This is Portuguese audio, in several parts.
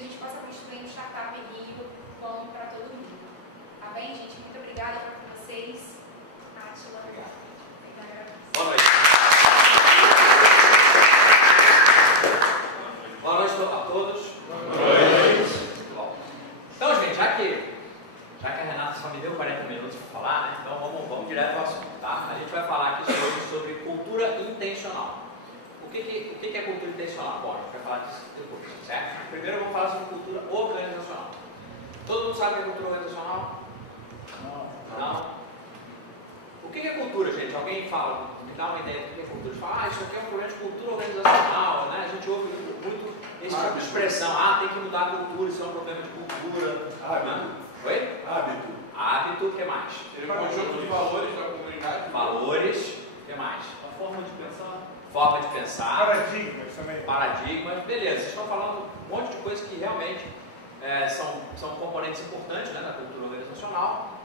a gente possa construir um startup Rio bom para todo mundo. Tá bem, gente? Muito obrigada por vocês. Átila. Obrigada. Boa noite. Boa noite a todos. Boa noite. Bom, então, gente, já que a Renata só me deu 40 minutos para falar, né? Então vamos direto ao assunto, tá? A gente vai falar aqui sobre cultura intencional. O que é cultura intencional? Bom, a gente vai falar disso depois, certo? Primeiro eu vou falar sobre cultura organizacional. Todo mundo sabe o que é cultura organizacional? Não? O que é cultura, gente? Alguém fala, me dá uma ideia do que é cultura? Fala, isso aqui é um problema de cultura organizacional, né? A gente ouve muito esse tipo de expressão, tem que mudar a cultura, isso é um problema de cultura. Hábito. Oi? Hábito, o que mais? Seria um conjunto de valores da comunidade. Valores, o que mais? A forma de pensar. Forma de pensar. Paradigmas também. Paradigmas, beleza. Vocês estão falando um monte de coisas que realmente são componentes importantes, né, da cultura organizacional.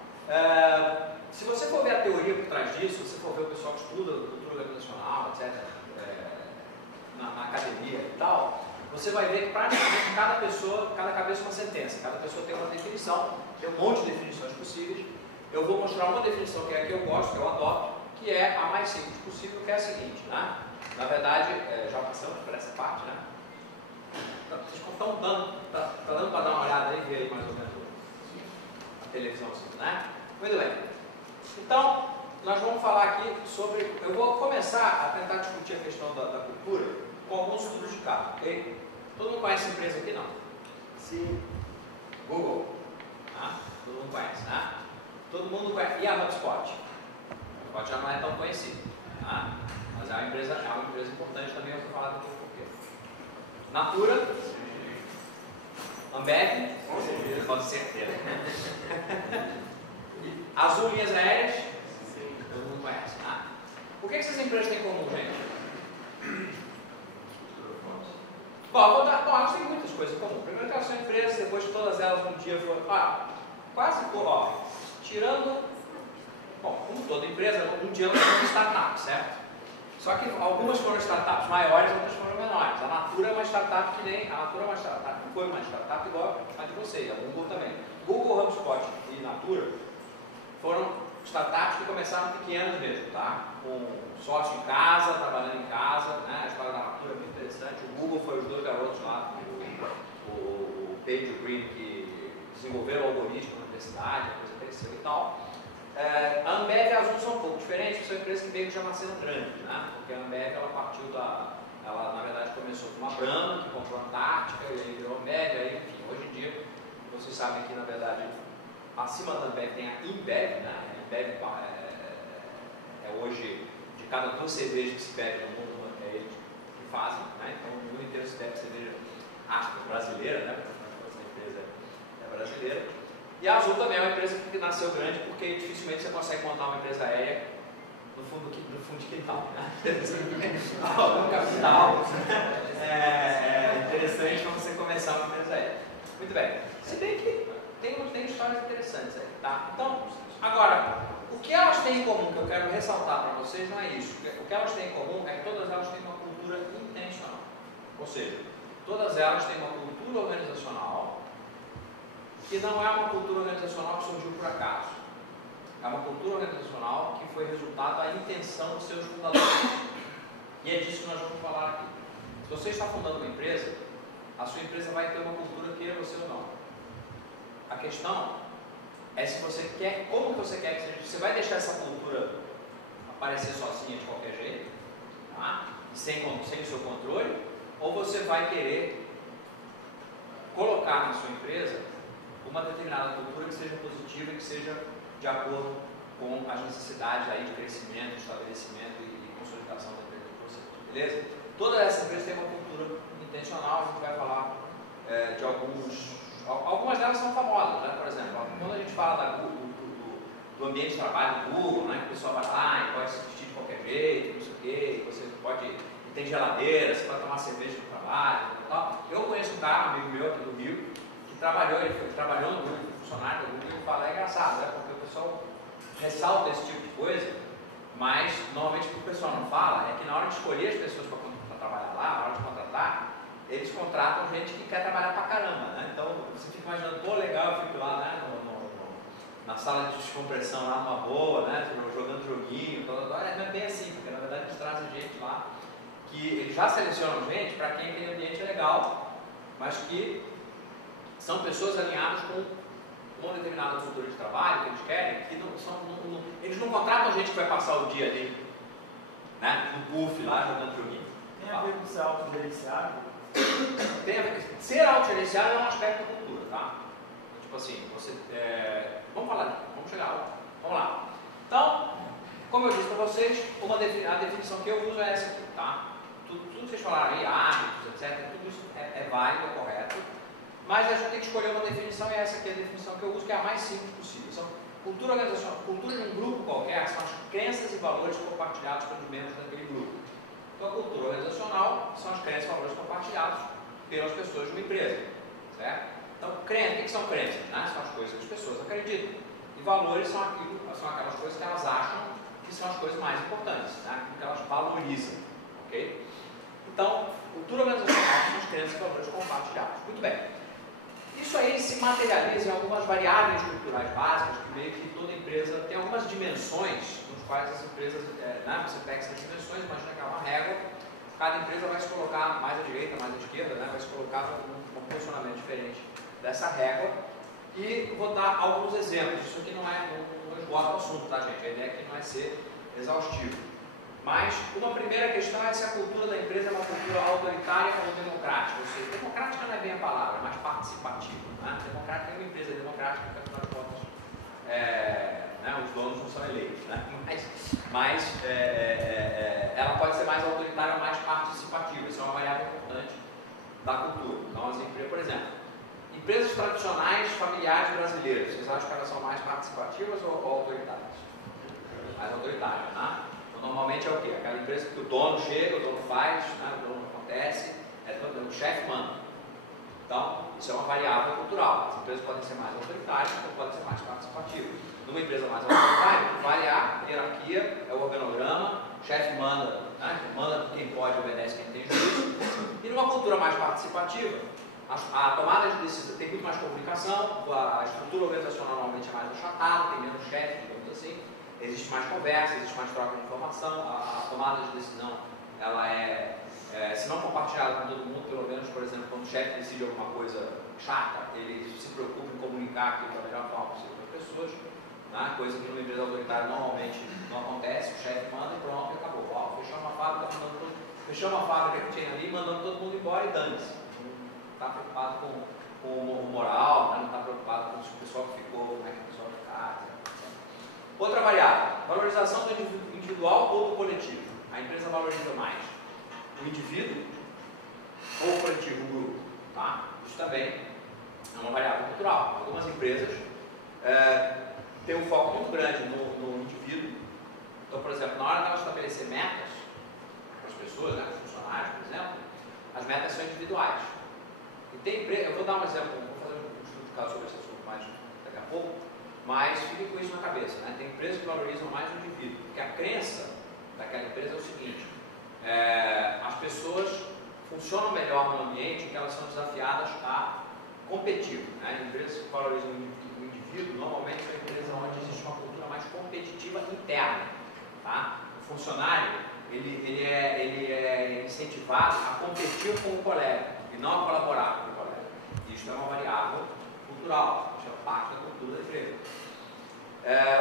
Se você for ver a teoria por trás disso, se você for ver o pessoal que estuda cultura organizacional, etc., na academia e tal, você vai ver que praticamente cada cabeça é uma sentença, cada pessoa tem uma definição, tem um monte de definições possíveis. Eu vou mostrar uma definição que é a que eu gosto, que eu adoto, que é a mais simples possível, que é a seguinte, né? Na verdade, já passamos por essa parte, né? Vocês estão dando para dar uma olhada aí e ver aí mais ou menos a televisão, assim, né? Muito bem. Então, nós vamos falar aqui sobre... Eu vou começar a tentar discutir a questão da cultura com alguns estudos de caso, ok? Todo mundo conhece a empresa aqui, não? Sim. Google. Todo mundo conhece, né? Todo mundo conhece. E a HubSpot? A HubSpot já não é tão conhecida, tá? Mas é uma empresa importante também, eu vou falar depois por quê. Natura? Ambev? Com certeza. Azul Linhas Aéreas? Todo mundo conhece, tá? O que essas empresas têm em comum, gente? Bom, elas têm muitas coisas em comum. Primeiro que elas são empresas, depois que todas elas um dia foram... quase todas, tirando... Bom, como toda empresa, um dia elas foram startups, certo? Só que algumas foram startups maiores, outras foram menores. A Natura é uma startup que nem... A Natura é uma startup, não foi uma startup igual a de vocês, a Google também. Google, HubSpot e Natura foram startups que começaram pequenas mesmo, tá? Com sócio em casa, trabalhando em casa, né? A história da Natura é muito interessante. O Google foi os dois garotos lá, o Page e o Green, que desenvolveram o algoritmo na universidade, a coisa cresceu e tal. A Ambev e a Azul são um pouco diferentes, são empresas que meio que já nasceram grandes, né? Porque a Ambev ela partiu ela na verdade começou com uma Brahma, que comprou a Antártica, e aí virou Ambev, aí enfim, hoje em dia, vocês sabem que na verdade acima da Ambev tem a Embev, né? A Embev é hoje, de cada 2 cervejas que se bebe no mundo, é eles que fazem, né? Então o mundo inteiro se bebe cerveja, aspas, brasileira, né? Porque essa empresa é brasileira. E a Azul também é uma empresa que nasceu grande porque dificilmente você consegue montar uma empresa aérea no fundo de quintal, né? Algum capital é interessante para você começar uma empresa aérea. Muito bem. Se bem que tem histórias interessantes aí, tá? Então, agora, o que elas têm em comum, que eu quero ressaltar para vocês, não é isso. O que elas têm em comum é que todas elas têm uma cultura intencional. Ou seja, todas elas têm uma cultura organizacional que não é uma cultura organizacional que surgiu por acaso. É uma cultura organizacional que foi resultado da intenção dos seus fundadores. E é disso que nós vamos falar aqui. Se você está fundando uma empresa, a sua empresa vai ter uma cultura, queira você ou não. A questão é se você quer, como que você quer que seja. Você vai deixar essa cultura aparecer sozinha de qualquer jeito, tá? sem o seu controle, ou você vai querer colocar na sua empresa uma determinada cultura que seja positiva e que seja de acordo com as necessidades aí de crescimento, estabelecimento e consolidação da empresa de vocês, beleza? Todas essas empresas têm uma cultura intencional, a gente vai falar de algumas delas são famosas, né? Por exemplo, quando a gente fala do ambiente de trabalho do Google, né? Que o pessoal vai lá e pode se vestir de qualquer jeito, não sei o quê, você pode, e tem geladeira, você pode tomar cerveja no trabalho e tal. Eu conheço um cara, um amigo meu aqui do Rio, que trabalhou no Google, funcionário do Google, e fala, é engraçado, né? Porque o pessoal ressalta esse tipo de coisa, mas normalmente o que o pessoal não fala é que na hora de escolher as pessoas para trabalhar lá, na hora de contratar, eles contratam gente que quer trabalhar pra caramba, né? Então, você fica imaginando, pô, legal, eu fico lá, né, na sala de descompressão, lá numa boa, né, jogando joguinho, não é bem assim, porque na verdade eles trazem gente lá, que eles já selecionam gente para quem aquele ambiente é legal, mas que são pessoas alinhadas com uma determinada cultura de trabalho que eles querem, que eles não contratam gente que vai passar o dia ali, né, no puff lá, jogando joguinho. Tem a ver com ser autogerenciável? Ser autogerenciável é um aspecto da cultura, tá? Tipo assim, vamos falar, vamos chegar lá. Vamos lá. Então, como eu disse para vocês, a definição que eu uso é essa aqui, tá? Tudo que vocês falaram aí, hábitos, etc., tudo isso é válido, é correto, mas a gente tem que escolher uma definição e essa aqui é a definição que eu uso, que é a mais simples possível. São cultura organizacional, cultura de um grupo qualquer, são as crenças e valores compartilhados pelos membros daquele grupo. Então, a cultura organizacional são as crenças e valores compartilhados pelas pessoas de uma empresa, certo? Então, crenças, o que são crenças? Né? São as coisas que as pessoas acreditam. E valores são aquelas coisas que elas acham que são as coisas mais importantes, né? Aquilo que elas valorizam, ok? Então, cultura organizacional são as crenças e valores compartilhados. Muito bem. Isso aí se materializa em algumas variáveis culturais básicas, que meio que toda empresa tem algumas dimensões nos quais as empresas, você pega essas dimensões, imagina que é uma régua, cada empresa vai se colocar mais à direita, mais à esquerda, né? Vai se colocar num posicionamento diferente dessa régua, e vou dar alguns exemplos. Isso aqui não esgota o assunto, tá, gente? A ideia aqui não é ser exaustivo. Mas uma primeira questão é se a cultura da empresa é uma cultura autoritária ou democrática. Ou seja, democrática não é bem a palavra, é mais participativa. Né? Democrática é uma empresa democrática, porque afinal de contas os donos não são eleitos. Né? Mas ela pode ser mais autoritária ou mais participativa. Isso é uma variável importante da cultura. Então, as empresas, por exemplo, empresas tradicionais familiares brasileiras, vocês acham que elas são mais participativas ou autoritárias? Mais autoritárias, né? Então, normalmente é o quê? Aquela empresa que o dono chega, o dono faz, né? O dono acontece, o chefe manda. Então, isso é uma variável cultural. As empresas podem ser mais autoritárias ou podem ser mais participativas. Numa empresa mais autoritária, vale a hierarquia, é o organograma, o chefe manda, né? Manda quem pode, obedece quem tem juízo. E numa cultura mais participativa, a tomada de decisão tem muito mais comunicação, a estrutura organizacional normalmente é mais achatada, tem menos chefe, digamos assim, existe mais conversa, existe mais troca de informação, a tomada de decisão ela se não compartilhada com todo mundo, pelo menos, por exemplo, quando o chefe decide alguma coisa chata, ele se preocupa em comunicar aquilo da melhor forma possível para as pessoas, né? Coisa que numa empresa autoritária normalmente não acontece, o chefe manda e pronto, e acabou. Fechou uma fábrica que tinha ali, mandando todo mundo embora e dane-se. Não está preocupado com o moral, né? Não está preocupado com o pessoal que ficou, como é que o pessoal ficar, etc. Outra variável, valorização do individual ou do coletivo. A empresa valoriza mais o indivíduo ou o coletivo, o grupo. Tá? Isso também é uma variável cultural. Algumas empresas têm um foco muito grande no indivíduo. Então, por exemplo, na hora de ela estabelecer metas para as pessoas, né, os funcionários, por exemplo, as metas são individuais. E tem empresa, eu vou dar um exemplo, vou fazer um estudo de caso sobre esse assunto mais daqui a pouco, mas fique com isso na cabeça. Né? Tem empresas que valorizam mais o indivíduo, porque a crença daquela empresa é o seguinte: as pessoas funcionam melhor no ambiente em que elas são desafiadas a competir. Né? Empresas que valorizam o indivíduo normalmente são empresas onde existe uma cultura mais competitiva interna. Tá? O funcionário ele é incentivado a competir com o colega e não a colaborar com o colega. Isso é uma variável cultural, isso é parte da cultura da empresa.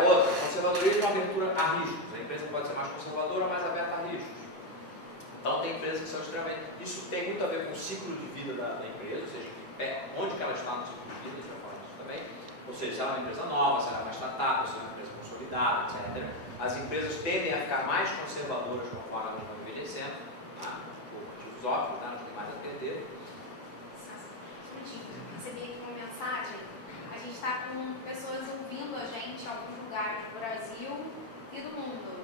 Outra, conservadorismo é uma abertura a riscos. A empresa pode ser mais conservadora, mais aberta a riscos. Então, tem empresas que são extremamente... Isso tem muito a ver com o ciclo de vida da empresa, ou seja, onde que ela está no ciclo de vida, a gente vai falar disso também. Ou seja, se ela é uma empresa nova, se ela é uma startup, se ela é uma empresa consolidada, etc. As empresas tendem a ficar mais conservadoras conforme elas vão envelhecendo, tá? Por motivos óbvios, tá? Não tem mais a perder. Recebi aqui uma mensagem. A gente está com pessoas ouvindo a gente em alguns lugares do Brasil e do mundo.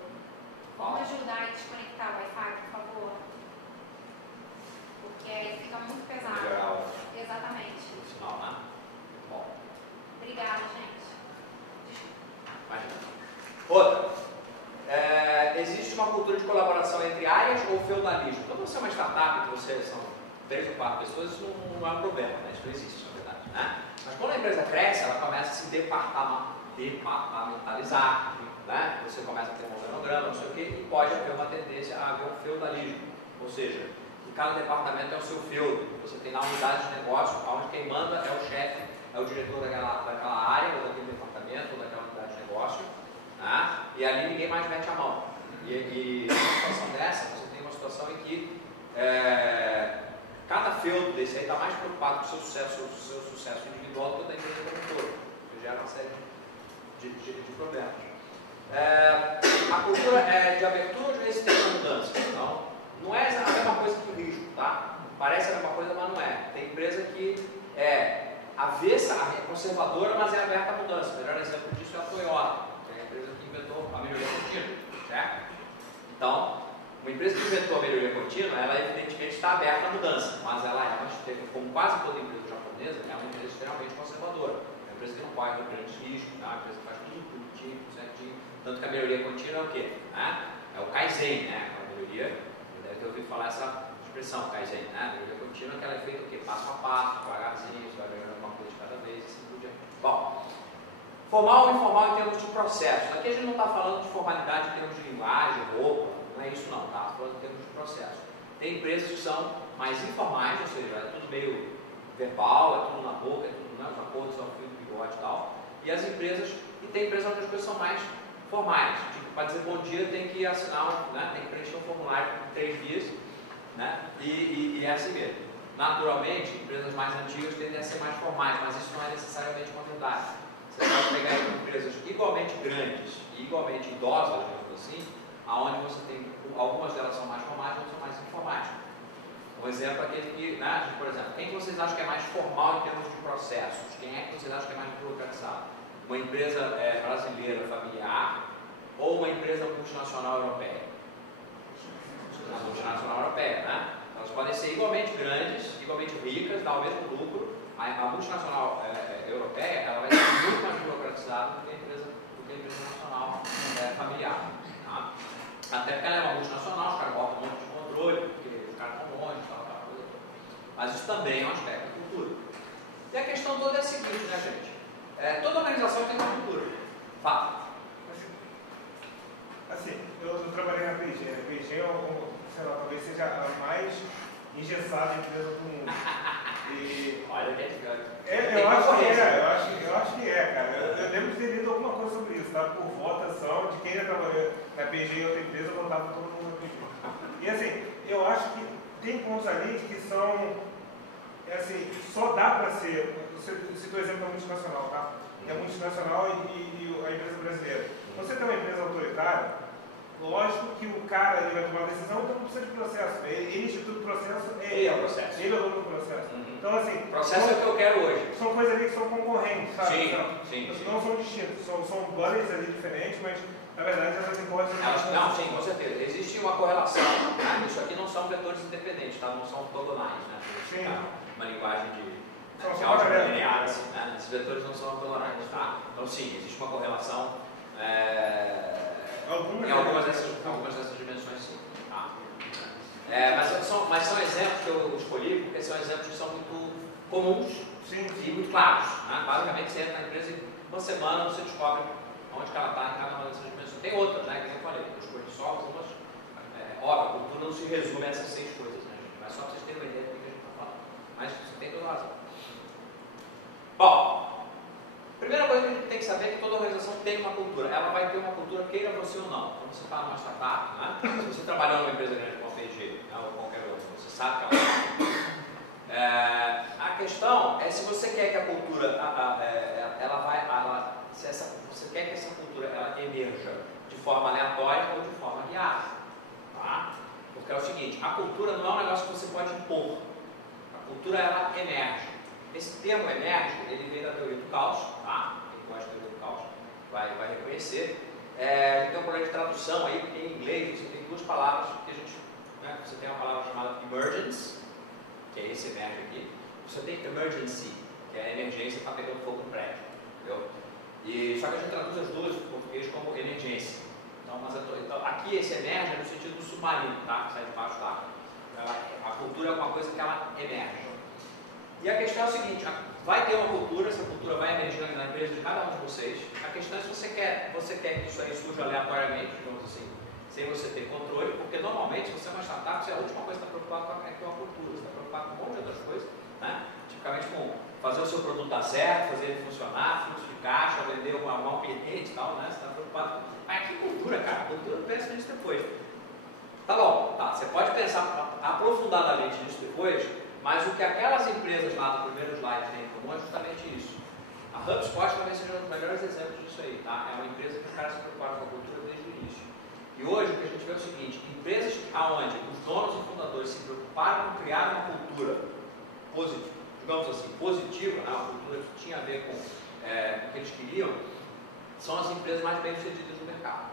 Vamos ajudar a desconectar o Wi-Fi, por favor? Porque aí fica muito pesado. Legal. Exatamente. O sinal, né? Bom. Obrigada, gente. Imagina. Outra. Existe uma cultura de colaboração entre áreas ou feudalismo? Quando você é uma startup, que vocês são 3 ou 4 pessoas, isso não é um problema, né? Isso não existe, na verdade. Né? Mas quando a empresa cresce, ela começa a se departamentalizar, né? Você começa a ter um organograma, não sei o quê, e pode haver uma tendência a haver um feudalismo, ou seja, que cada departamento é o seu feudo. Você tem lá unidades de negócio, onde quem manda é o chefe, é o diretor daquela área, ou daquele departamento, ou daquela unidade de negócio, né? E ali ninguém mais mete a mão. E numa situação dessa, você tem uma situação em que cada feudo desse aí está mais preocupado com o seu sucesso individual do que o da empresa como um todo. Isso gera uma série de problemas. A cultura é de abertura ou de resistência à mudança? Então, não é a mesma coisa que o risco, tá? Parece a mesma coisa, mas não é. Tem empresa que é avessa, é conservadora, mas é aberta à mudança. O melhor exemplo disso é a Toyota, que é a empresa que inventou a melhoria contínua, certo? Então, uma empresa que inventou a melhoria contínua, ela evidentemente está aberta à mudança, mas ela é, como quase toda empresa japonesa, é uma empresa extremamente conservadora. É uma empresa que não corre grandes riscos, tá? Uma empresa que faz tudo bonitinho, certinho. Tanto que a melhoria contínua é o quê? É o Kaizen, né? A melhoria, você deve ter ouvido falar essa expressão, Kaizen, né? A melhoria contínua, que ela é feita o quê? Passo a passo, devagarzinho, você vai melhorando uma coisa de cada vez, assim por diante. Bom, formal ou informal em termos de processo. Aqui a gente não está falando de formalidade em termos de linguagem, roupa, não é isso não, tá? Está falando em termos de processo. Tem empresas que são mais informais, ou seja, é tudo meio verbal, é tudo na boca, é tudo nos acordos, ao fio do bigode e tal. E as empresas, e tem empresas onde as coisas são mais formais. Tipo, para dizer bom dia tem que assinar, né? Tem que preencher um formulário em 3 dias, né? E é assim mesmo. Naturalmente, empresas mais antigas tendem a ser mais formais, mas isso não é necessariamente uma verdade. Você pode pegar empresas igualmente grandes e igualmente idosas, digamos assim, aonde você tem, algumas delas são mais formais, outras são mais informais. Um exemplo é aquele que, né, por exemplo, quem que vocês acham que é mais formal em termos de processos? Quem é que vocês acham que é mais burocratizado? Uma empresa brasileira familiar ou uma empresa multinacional europeia? A multinacional europeia, né? Elas podem ser igualmente grandes, igualmente ricas, dar o mesmo lucro. A multinacional europeia, ela vai ser muito mais burocratizada do que a empresa nacional familiar. Tá? Até porque ela é uma multinacional, os caras botam um monte de controle, porque os caras estão longe, tal, aquela coisa toda. Mas isso também é um aspecto da cultura. E a questão toda é a seguinte, né, gente? Toda organização tem uma cultura. Fato. Assim, eu trabalhei na P&G. A P&G sei lá, talvez seja a mais engessada empresa do mundo. E olha que eu acho que é, cara. Eu lembro de ter lido alguma coisa sobre isso, tá? Por votação de quem já trabalhou na P&G e outra empresa, votava todo mundo na P&G. E assim, eu acho que tem pontos ali que são, assim, só dá para ser, você citou o exemplo da multinacional, tá? Que é a multinacional e a empresa brasileira. Você tem uma empresa autoritária, lógico que o cara ele vai tomar uma decisão, então não precisa de processo. Ele institui o processo, ele é o processo. Ele é o dono do processo. Então, assim. O processo é o que eu quero hoje. São coisas ali que são concorrentes, sabe? Sim. Não são distintos, são buddies ali diferentes, mas na verdade elas importam. Não, sim, com certeza. Existe uma correlação. Né? Isso aqui não são vetores independentes, tá? Não são ortogonais, né? Sim. Uma linguagem de álgebra linear, assim, né? Esses vetores não são ortogonais, tá? Então, sim, existe uma correlação. Em algumas dessas dimensões, sim. Tá? Mas são exemplos que eu escolhi porque são exemplos que são muito comuns e muito claros. Né? Basicamente, você entra na empresa e uma semana você descobre onde que ela está em cada uma dessas dimensões. Tem outras, né? Que eu falei, eu escolhi só algumas. Óbvio, a cultura não se resume a essas 6 coisas, né, gente? Mas só para vocês terem uma ideia do que a gente está falando. Mas você tem toda razão. Bom. Primeira coisa que a gente tem que saber é que toda organização tem uma cultura. Ela vai ter uma cultura, queira você ou não. Quando você está numa startup, né? Se você trabalhar numa empresa grande como a P&G, né? Ou qualquer outra, você sabe que ela tem uma cultura. A questão é se você quer que a cultura, você quer que essa cultura ela emerja de forma aleatória ou de forma guiada. Tá? Porque é o seguinte, a cultura não é um negócio que você pode impor. A cultura, ela emerge. Esse termo emerge, ele vem da teoria do caos, tá? Quem gosta da teoria do caos vai reconhecer. Tem um problema de tradução aí, porque em inglês você tem 2 palavras que a gente, né? Você tem uma palavra chamada emergence, que é esse emerge aqui. Você tem emergency, que é a emergência que está pegando fogo no prédio, entendeu? Só que a gente traduz as duas em português como emergência. Então, aqui esse emerge é no sentido do submarino, tá? Que sai debaixo d'água. A cultura é uma coisa que ela emerge. E a questão é o seguinte, vai ter uma cultura, essa cultura vai emergir na empresa de cada um de vocês. A questão é se você quer que isso aí surja aleatoriamente, digamos assim, sem você ter controle, porque normalmente, se você é uma startup, você é a última coisa que está preocupado com a cultura, você está preocupado com um monte de outras coisas, né? Tipicamente com fazer o seu produto dar certo, fazer ele funcionar, fluxo de caixa, vender um cliente e tal, né? Você está preocupado. Mas que cultura, cara? Cultura, pensa nisso depois. Tá bom, tá, você pode pensar aprofundadamente nisso depois, mas o que aquelas empresas lá do primeiro slide têm em comum é justamente isso. A HubSpot talvez seja um dos melhores exemplos disso aí, tá? É uma empresa que os caras se preocuparam com a cultura desde o início. E hoje o que a gente vê é o seguinte, empresas onde os donos e fundadores se preocuparam em criar uma cultura positiva, digamos assim, positiva, né? Uma cultura que tinha a ver com o que eles queriam, são as empresas mais bem sucedidas do mercado.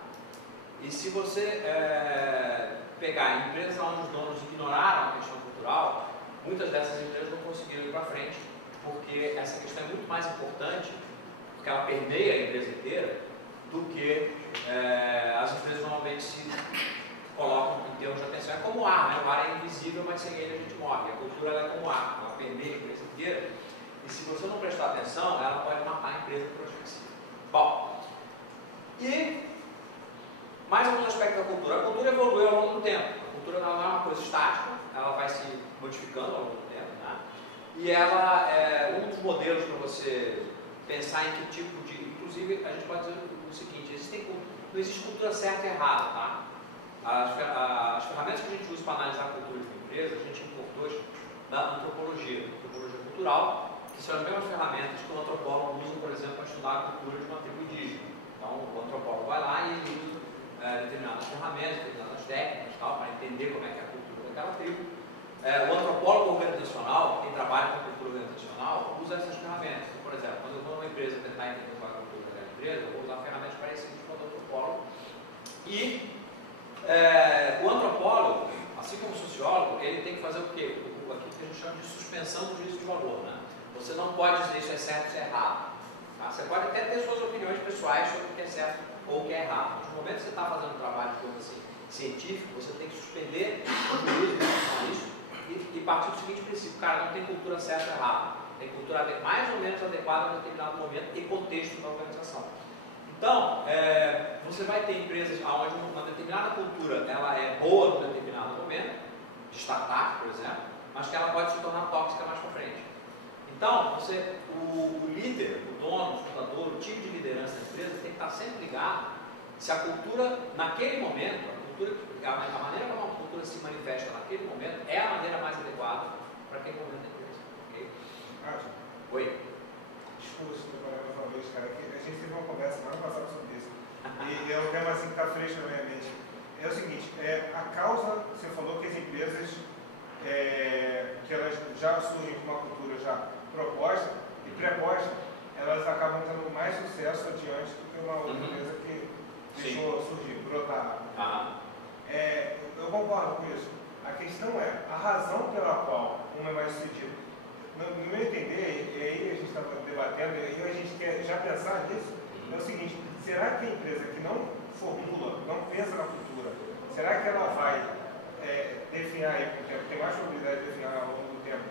E se você pegar empresas onde os donos ignoraram a questão cultural, muitas dessas empresas não conseguiram ir para frente, porque essa questão é muito mais importante, porque ela permeia a empresa inteira, do que as empresas normalmente se colocam em termos de atenção. É como o ar, né? O ar é invisível, mas sem ele a gente morre. A cultura é como o ar, ela permeia a empresa inteira, e se você não prestar atenção, ela pode matar a empresa por asfixia. Bom, e mais alguns aspectos da cultura. A cultura evolui ao longo do tempo. A cultura não é uma coisa estática, ela vai se modificando ao longo do tempo, né? E ela é um dos modelos para você pensar em que tipo de... Inclusive, a gente pode dizer o seguinte, não existe cultura certa e errada, tá? As ferramentas que a gente usa para analisar a cultura de uma empresa, a gente importou da antropologia cultural, que são as mesmas ferramentas que o antropólogo usa, por exemplo, para estudar a cultura de uma tribo indígena. Então, o antropólogo vai lá e ele usa determinadas ferramentas, determinadas técnicas, tal, para entender como é que é a cultura daquela tribo. O antropólogo organizacional, quem trabalha com a cultura organizacional, usa essas ferramentas. Então, por exemplo, quando eu vou numa empresa tentar entender qual é a cultura daquela empresa, eu vou usar ferramentas parecidas com a do antropólogo. E o antropólogo, assim como o sociólogo, ele tem que fazer o quê? Aquilo que a gente chama de suspensão do juízo de valor, né? Você não pode dizer isso é certo, isso é errado. Tá? Você pode até ter suas opiniões pessoais sobre o que é certo ou o que é errado. Mas no momento que você está fazendo um trabalho assim, científico, você tem que suspender o juízo em relação a isso e partir do seguinte princípio: cara, não tem cultura certa ou errada. Tem cultura mais ou menos adequada em determinado momento e contexto da organização. Então, você vai ter empresas onde uma determinada cultura ela é boa num determinado momento, de startup, por exemplo, mas que ela pode se tornar tóxica mais para frente. Então, o líder, o dono, o fundador, o time de liderança da empresa tem que estar sempre ligado se a cultura, naquele momento, a maneira como a cultura se manifesta naquele momento é a maneira mais adequada para aquele momento da empresa. Okay? Oi? Desculpa se eu parar mais uma vez, cara, que a gente teve uma conversa semana passada sobre isso. E é um tema assim que está fresco na minha mente. É o seguinte, a causa, você falou que as empresas que elas já surgem com uma cultura já proposta e pré-posta, elas acabam tendo mais sucesso adiante do que uma outra empresa que deixou surgir, brotar. Eu concordo com isso. A questão é, a razão pela qual uma é mais sucedida. No meu entender, e aí a gente estava debatendo, e aí a gente quer já pensar nisso, é o seguinte: será que a empresa que não formula, não pensa na cultura, será que ela vai definhar aí com o tempo, tem mais probabilidade de definhar ao longo do tempo,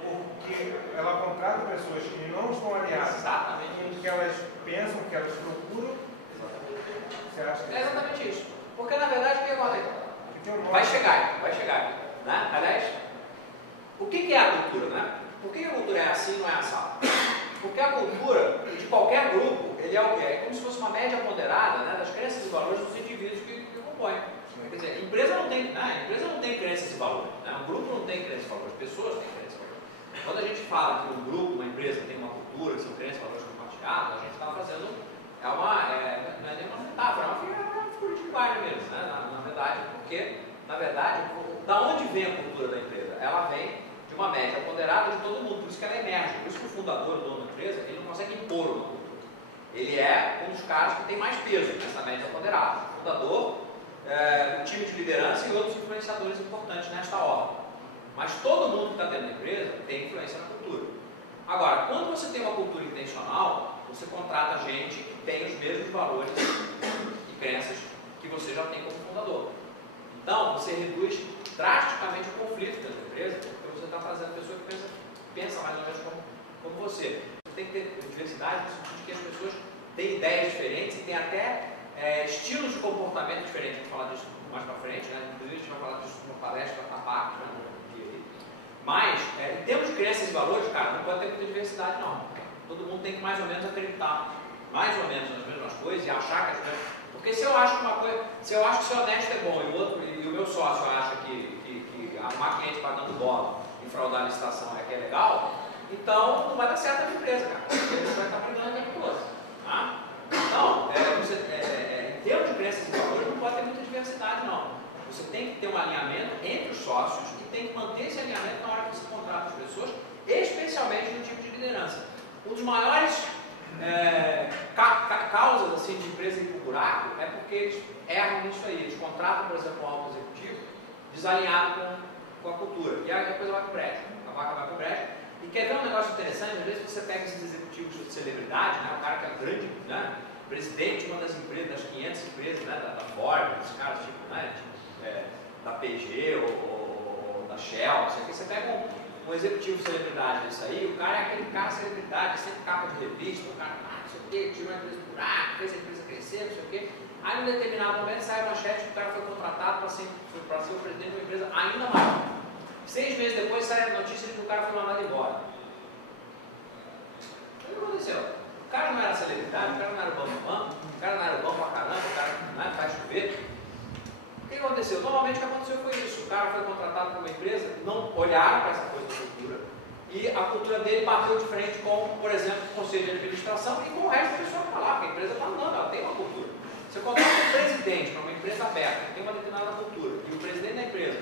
porque ela contrata pessoas que não estão alinhadas com o que elas pensam, o que elas procuram? Você acha que é exatamente isso. Porque na verdade o que acontece? Vai chegar. Né? Aliás, o que é a cultura? Né? Por que a cultura é assim e não é assado? Porque a cultura de qualquer grupo, ele é o quê? É como se fosse uma média ponderada, né, das crenças e valores dos indivíduos que compõem. Quer dizer, a empresa não tem crenças e valores. Né? Um grupo não tem crenças e valores, pessoas têm crenças e valores. Quando a gente fala que um grupo, uma empresa tem uma cultura, que são crenças e valores compartilhados, a gente está fazendo, não é nem uma metáfora, é uma figura de linguagem mesmo, né? Na verdade, porque, na verdade, da onde vem a cultura da empresa? Ela vem de uma média ponderada de todo mundo, por isso que ela emerge, por isso que o fundador, o dono da empresa, ele não consegue impor uma cultura. Ele é um dos caras que tem mais peso nessa média ponderada. O fundador, o time de liderança e outros influenciadores importantes nesta ordem. Mas todo mundo que está dentro da empresa tem influência na cultura. Agora, quando você tem uma cultura intencional, você contrata gente que tem os mesmos valores e crenças que você já tem como fundador. Então, você reduz drasticamente o conflito dentro da empresa, porque você está trazendo pessoa que pensa mais ou menos como você. Você tem que ter diversidade no sentido de que as pessoas têm ideias diferentes e têm até estilos de comportamento diferentes. Vou falar disso mais para frente, né? Inclusive a gente vai falar disso numa palestra da PAC, né? Mas, em termos de crenças e valores, cara, não pode ter muita diversidade, não. Todo mundo tem que mais ou menos acreditar mais ou menos nas mesmas coisas e achar que as coisas... Porque se eu acho que uma coisa, se eu acho que ser honesto é bom e o meu sócio acha que arrumar cliente pagando bola e fraudar a licitação é que é legal, então não vai dar certo a minha empresa, cara. Porque você vai estar brigando com a coisa. Tá? Então, em termos de crenças e valores, não pode ter muita diversidade, não. Você tem que ter um alinhamento entre os sócios e tem que manter esse alinhamento na hora que você contrata as pessoas, especialmente no tipo de liderança. Um dos maiores causas assim, de empresa ir para o buraco é porque eles erram nisso aí. Eles contratam, por exemplo, um alto executivo desalinhado com a cultura. E aí a coisa vai para o brejo. A vaca vai para o brejo. E quer ver um negócio interessante? Às vezes você pega esses executivos de celebridade, né? O cara que é grande, né? Presidente de uma das empresas, das 500 empresas, né? da Ford, esses caras tipo, né? Da PG ou da Shell, não sei o que. Você pega um executivo celebridade disso aí, o cara é aquele cara celebridade, sempre capa de revista, o cara, não sei o que, tirou a empresa do buraco, fez a empresa crescer, não sei o que. Aí, em um determinado momento, sai uma manchete que o cara foi contratado para ser o presidente de uma empresa ainda maior. 6 meses depois, sai a notícia de que o cara foi mandado embora. O que aconteceu? O cara não era celebridade, o cara não era bom no banco, o cara não era bom pra caramba, o cara não faz chover. O que aconteceu? Normalmente o que aconteceu foi isso. O cara foi contratado por uma empresa, não olharam para essa coisa da cultura e a cultura dele bateu de frente com, por exemplo, o conselho de administração e com o resto da pessoa que está lá, porque a empresa está andando, ela tem uma cultura. Você contrata um presidente para uma empresa aberta, que tem uma determinada cultura, e o presidente da empresa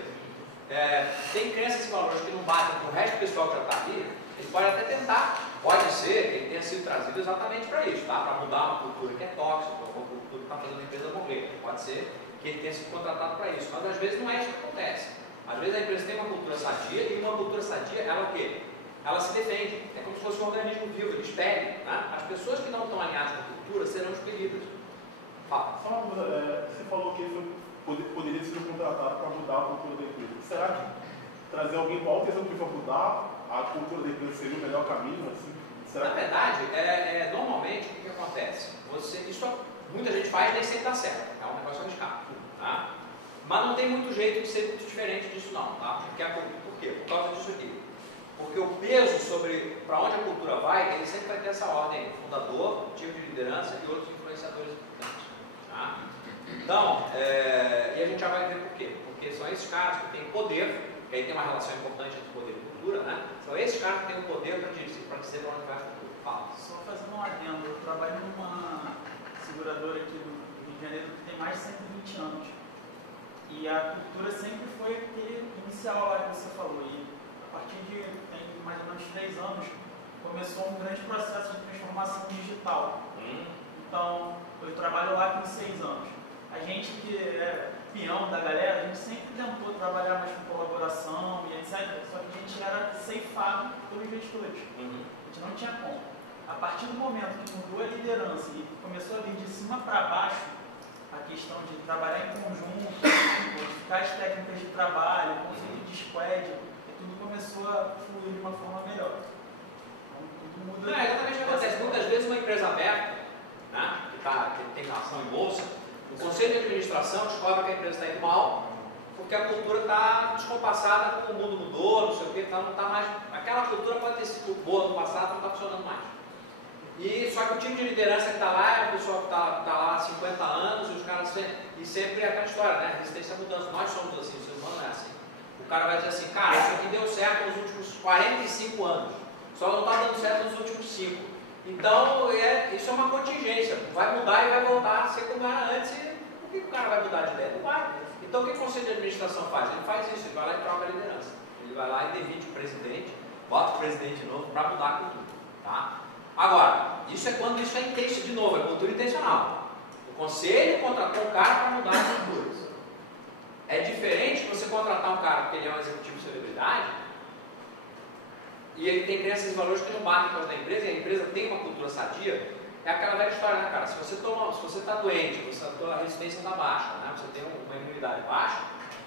tem crenças e valores que não batem com o resto do pessoal que já está ali, ele pode até tentar, pode ser que ele tenha sido trazido exatamente para isso, tá? Para mudar uma cultura que é tóxica, uma cultura que está fazendo a empresa morrer. Pode ser que ele tenha sido contratado para isso, mas às vezes não é isso que acontece. Às vezes a empresa tem uma cultura sadia e uma cultura sadia, ela o quê? Ela se defende, é como se fosse um organismo vivo, ele espelha. Tá? As pessoas que não estão alinhadas com a cultura serão expelidas. Fala. Só uma coisa, você falou que ele poderia ser contratado para mudar a cultura da empresa. Será que trazer alguém com alto executivo para mudar a cultura da empresa seria o melhor caminho? Assim? Na verdade, normalmente o que acontece? Muita gente faz e nem sempre dá certo. É um negócio arriscado. Tá? Mas não tem muito jeito de ser muito diferente disso não. Tá? Por quê? Por causa disso aqui. Porque o peso sobre para onde a cultura vai, ele sempre vai ter essa ordem: fundador, tipo de liderança e outros influenciadores importantes. Tá? Então, e a gente já vai ver por quê. Porque são esses caras que têm poder, que aí tem uma relação importante entre poder e cultura, né? São esses caras que têm o poder para dizer para onde vai a cultura. Fala. Só fazendo um adendo, eu trabalho numa seguradora aqui do Rio de Janeiro que tem mais de 120 anos. E a cultura sempre foi aquele inicial lá que você falou. E a partir de tem mais ou menos 3 anos, começou um grande processo de transformação digital. Então, eu trabalho lá com 6 anos. A gente que é peão da galera, a gente sempre tentou trabalhar mais com colaboração e etc. Só que a gente era ceifado pelos gestores. A gente não tinha como. A partir do momento que mudou a liderança e começou a vir de cima para baixo, a questão de trabalhar em conjunto, modificar as técnicas de trabalho, o conceito de squad, tudo começou a fluir de uma forma melhor. Então, tudo muda. Não, é exatamente o que acontece. Muitas vezes uma empresa aberta, né, que tem ação em bolsa, o conselho de administração descobre que a empresa está indo mal, porque a cultura está descompassada, com o mundo mudou, não sei o que, não está mais. Aquela cultura pode ter sido boa no passado, não está funcionando mais. E só que o time de liderança que está lá é a pessoa que está lá há 50 anos, e os caras sempre é aquela história, né? Resistência à mudança. Nós somos assim, o ser humano não é assim. O cara vai dizer assim, cara, isso aqui deu certo nos últimos 45 anos, só não está dando certo nos últimos 5. Então, isso é uma contingência, vai mudar e vai voltar a ser como era antes. E por que o cara vai mudar de ideia? Não vai. Então, o que o conselho de administração faz? Ele faz isso, ele vai lá e troca a liderança. Ele vai lá e demite o presidente, bota o presidente de novo para mudar a cultura. Tá? Agora, isso é quando isso é intenso, de novo, é cultura intencional. O conselho contratou um cara para mudar as culturas. É diferente de você contratar um cara porque ele é um executivo celebridade e ele tem crenças e valores que não batem com as da empresa, e a empresa tem uma cultura sadia. É aquela velha história, né, cara? Se você está doente, a tua resistência está baixa, né? Você tem uma imunidade baixa,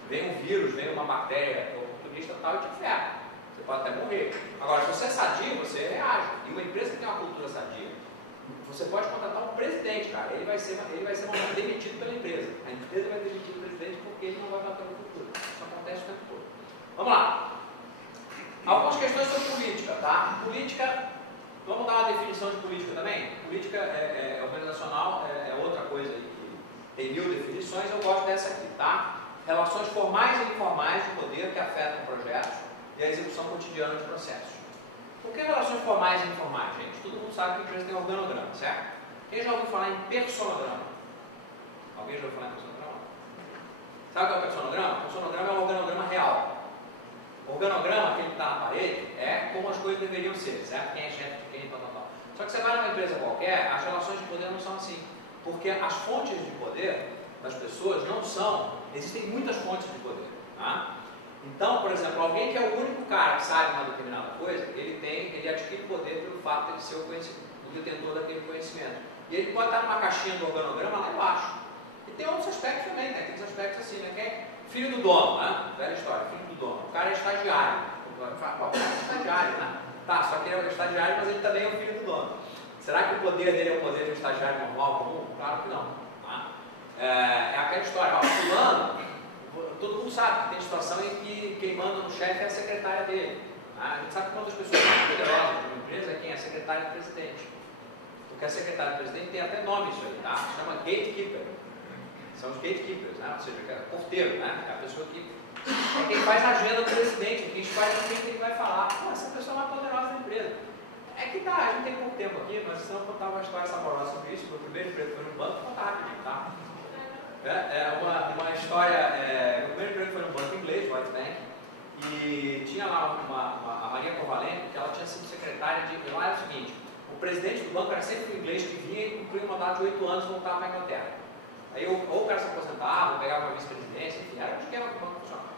vem um vírus, vem uma bactéria oportunista tal e te ferra. Você pode até morrer. Agora, se você é sadio, você reage. E uma empresa que tem uma cultura sadia, você pode contratar um presidente, cara. Ele vai ser demitido pela empresa. A empresa vai demitir o presidente porque ele não vai bater no futuro. Isso acontece o tempo todo. Vamos lá. Algumas questões sobre política, tá? Política, vamos dar uma definição de política também? Política organizacional é outra coisa aí que tem 1000 definições, eu gosto dessa aqui, tá? Relações formais e informais de poder que afetam projetos e a execução cotidiana de processos. Por que relações formais e informais, gente? Todo mundo sabe que a empresa tem organograma, certo? Quem já ouviu falar em personograma? Alguém já ouviu falar em personograma? Sabe o que é o personograma? O personograma é um organograma real. O organograma, aquele que está na parede, é como as coisas deveriam ser, certo? Quem é chefe de quem, tal. Só que você vai numa empresa qualquer, as relações de poder não são assim. Porque as fontes de poder das pessoas não são, existem muitas fontes de poder, tá? Então, por exemplo, alguém que é o único cara que sabe uma determinada coisa, ele adquire poder pelo fato de ele ser o detentor daquele conhecimento. E ele pode estar numa caixinha do organograma lá embaixo. E tem outros aspectos também, né? Tem aspectos assim, né? Quem é filho do dono, né? Velha história, filho do dono. O cara é estagiário. O cara é estagiário, né? Tá, só que ele é estagiário, mas ele também é o filho do dono. Será que o poder dele é o poder de um estagiário normal, comum? Claro que não. Tá? É aquela história, ó, fulano, todo mundo sabe que tem situação em que quem manda no chefe é a secretária dele. Tá? A gente sabe que uma das pessoas mais poderosas de uma empresa é quem é a secretária do presidente. Porque a secretária do presidente tem até nome isso aí, tá? Se chama gatekeeper. São os gatekeepers, né? Ou seja, é porteiro, né? É a pessoa que é quem faz a agenda do presidente, quem escolhe o que ele vai falar. Pô, essa pessoa é mais poderosa da empresa. É que tá, a gente tem pouco tempo aqui, mas se não contar uma história saborosa sobre isso, meu primeiro emprego foi no banco, vou contar rapidinho, tá? Uma história, meu primeiro emprego foi no banco inglês, Lloyds Bank, e tinha lá a Maria Covalente, que ela tinha sido secretária de, lá era o seguinte, o presidente do banco era sempre um inglês que vinha e cumpria um mandato de 8 anos e voltava para a Inglaterra. Aí ou o cara se aposentava, ou pegava uma vice-presidência, enfim, era um esquema que o banco funcionava.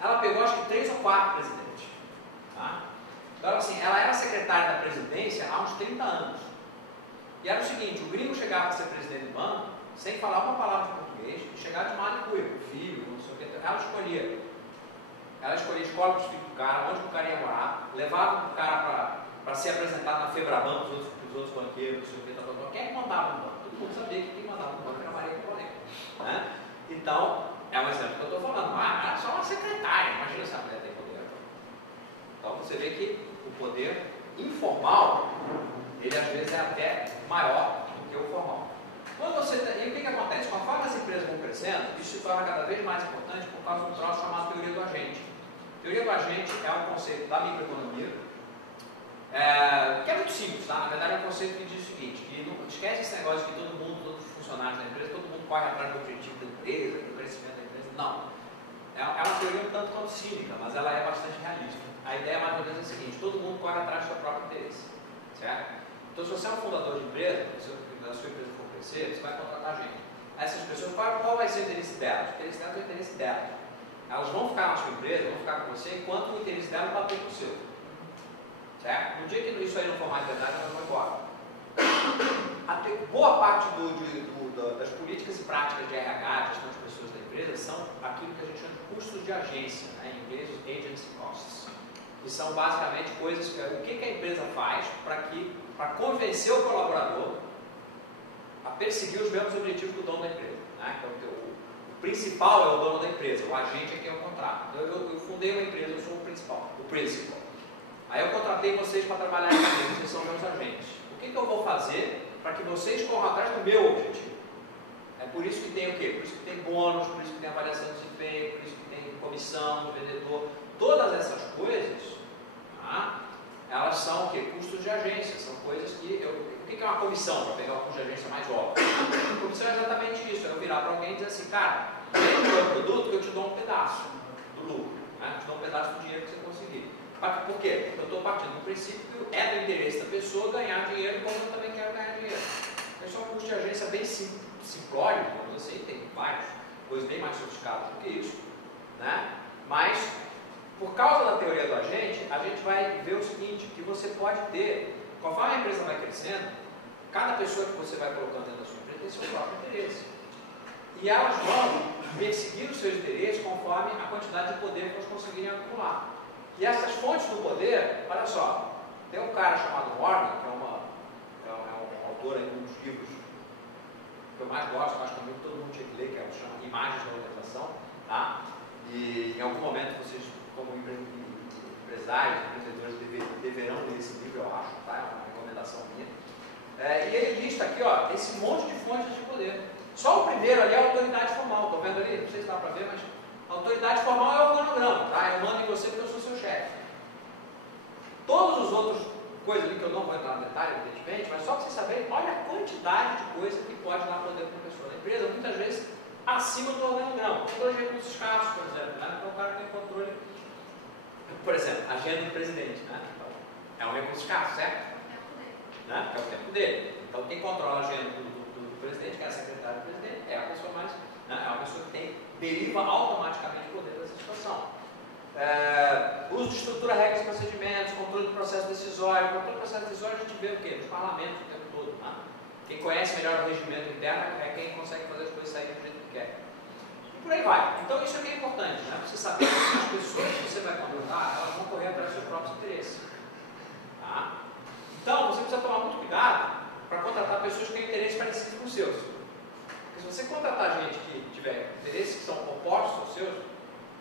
Ela pegou acho que 3 ou 4 presidentes, tá? Então, assim, ela era secretária da presidência há uns 30 anos. E era o seguinte, o gringo chegava para ser presidente do banco, sem falar uma palavra de português, e chegava de mal e cuia, filho, não sei o que, ela escolhia a escola para os filhos do cara, onde o cara ia morar, levava o cara para ser apresentado na Febraban para os outros banqueiros, não sei o que, tal. Quem é que mandava no banco? Todo mundo sabia que quem mandava no banco era a Maria Covalente, né? Então, é um exemplo que eu estou falando. Era só uma secretária, imagina se a mulher tem poder. Então, você vê que o poder informal, ele às vezes é até maior do que o formal. E o que acontece? Conforme as empresas vão crescendo, isso se torna cada vez mais importante por causa de um troço chamado teoria do agente. Teoria do agente é um conceito da microeconomia, que é muito simples, tá? Na verdade é um conceito que diz o seguinte, que não esquece esse negócio de que todos os funcionários da empresa, todo mundo corre atrás do objetivo da empresa, do crescimento da empresa. Não. É uma teoria um tanto quanto cínica, mas ela é bastante realista. A ideia mais ou menos é a seguinte, todo mundo corre atrás do seu próprio interesse, certo? Então se você é um fundador de empresa, se a sua empresa for crescer, você vai contratar gente. Essas pessoas, qual vai ser o interesse delas? O interesse delas é o interesse delas. Elas vão ficar na sua empresa, vão ficar com você, enquanto o interesse delas bater com o seu. Certo? No dia que isso aí não for mais verdade, elas vão embora. Boa parte das políticas e práticas de RH, gestão de pessoas da empresa, são aquilo que a gente chama de custos de agência, né? Em inglês, agency costs. Que são basicamente coisas o que a empresa faz para convencer o colaborador a perseguir os mesmos objetivos do dono da empresa. Né? Então, o principal é o dono da empresa, o agente é quem eu contrato. Então, eu fundei uma empresa, eu sou o principal. Aí eu contratei vocês para trabalhar aqui, vocês são meus agentes. O que eu vou fazer para que vocês corram atrás do meu objetivo? É por isso que tem o quê? Por isso que tem bônus, por isso que tem avaliação de desempenho, por isso que tem comissão do vendedor. Todas essas coisas, tá? Elas são o quê? Custos de agência, são coisas que... O que é uma comissão, para pegar o custo de agência mais óbvio? A comissão é exatamente isso, é eu virar para alguém e dizer assim, cara, vende o meu produto que eu te dou um pedaço do lucro, né? Eu te dou um pedaço do dinheiro que você conseguir. Por quê? Porque eu estou partindo do princípio que é do interesse da pessoa ganhar dinheiro, como eu também quero ganhar dinheiro. Isso é um custo de agência bem simplório, como assim, tem várias coisas bem mais sofisticadas do que isso, né? Mas, por causa da teoria do agente, a gente vai ver o seguinte, que você pode ter, conforme a empresa vai crescendo, cada pessoa que você vai colocando dentro da sua empresa tem seu próprio interesse. e elas vão perseguir os seus interesses conforme a quantidade de poder que elas conseguirem acumular. E essas fontes do poder, olha só, tem um cara chamado Morgan, que é um autor aí de um dos livros que eu mais gosto, acho que também todo mundo tinha que ler, que é o chama Imagens da Organização, tá? E em algum momento vocês, como empresários, empreendedores, deverão ler esse livro, eu acho, tá? É uma recomendação minha. E ele lista aqui, ó, esse monte de fontes de poder. Só o primeiro ali é a autoridade formal. Estou vendo ali, não sei se dá para ver, mas a autoridade formal é o organograma, tá? Eu mando em você porque eu sou seu chefe. Todos os outros coisas ali que eu não vou entrar no detalhe, evidentemente, mas só para vocês saberem, olha a quantidade de coisa que pode dar poder para uma pessoa na empresa, muitas vezes acima do organograma. Controle de recursos escassos, por exemplo, né? Então o cara tem controle, por exemplo, a agenda do presidente, né? Então, é um recurso escasso, certo? Né? É o tempo dele. Então quem controla a agenda do presidente, que é a secretária do presidente, é a pessoa mais, né? É uma pessoa que deriva automaticamente o poder dessa situação. Uso de estrutura, regras e procedimentos, controle do processo decisório. Controle do processo decisório a gente vê o quê? Nos parlamentos o tempo todo. Né? Quem conhece melhor o regimento interno é quem consegue fazer as coisas saírem do jeito que quer. E por aí vai. Então isso aqui é importante, né? Você saber que as pessoas que você vai contratar, elas vão correr atrás do seu próprio interesse. Tá? Então você precisa tomar muito cuidado para contratar pessoas que têm interesses parecidos com os seus. Porque se você contratar gente que tiver interesses que são opostos aos seus,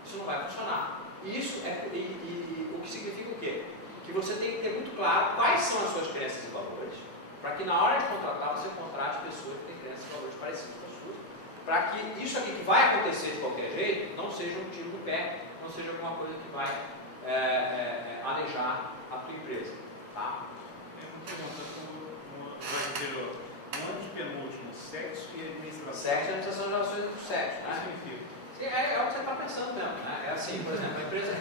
isso não vai funcionar. E isso o que significa o quê? Que você tem que ter muito claro quais são as suas crenças e valores, para que na hora de contratar você contrate pessoas que têm crenças e valores parecidos com as suas, para que isso aqui que vai acontecer de qualquer jeito não seja um tiro no pé, não seja alguma coisa que vai alejar a tua empresa. Tá? No ano de penúltimo, sexo e administração. Sexo e administração de relações entre o sexo, né? Significa? É o que você está pensando mesmo, né? É assim, por exemplo, a empresa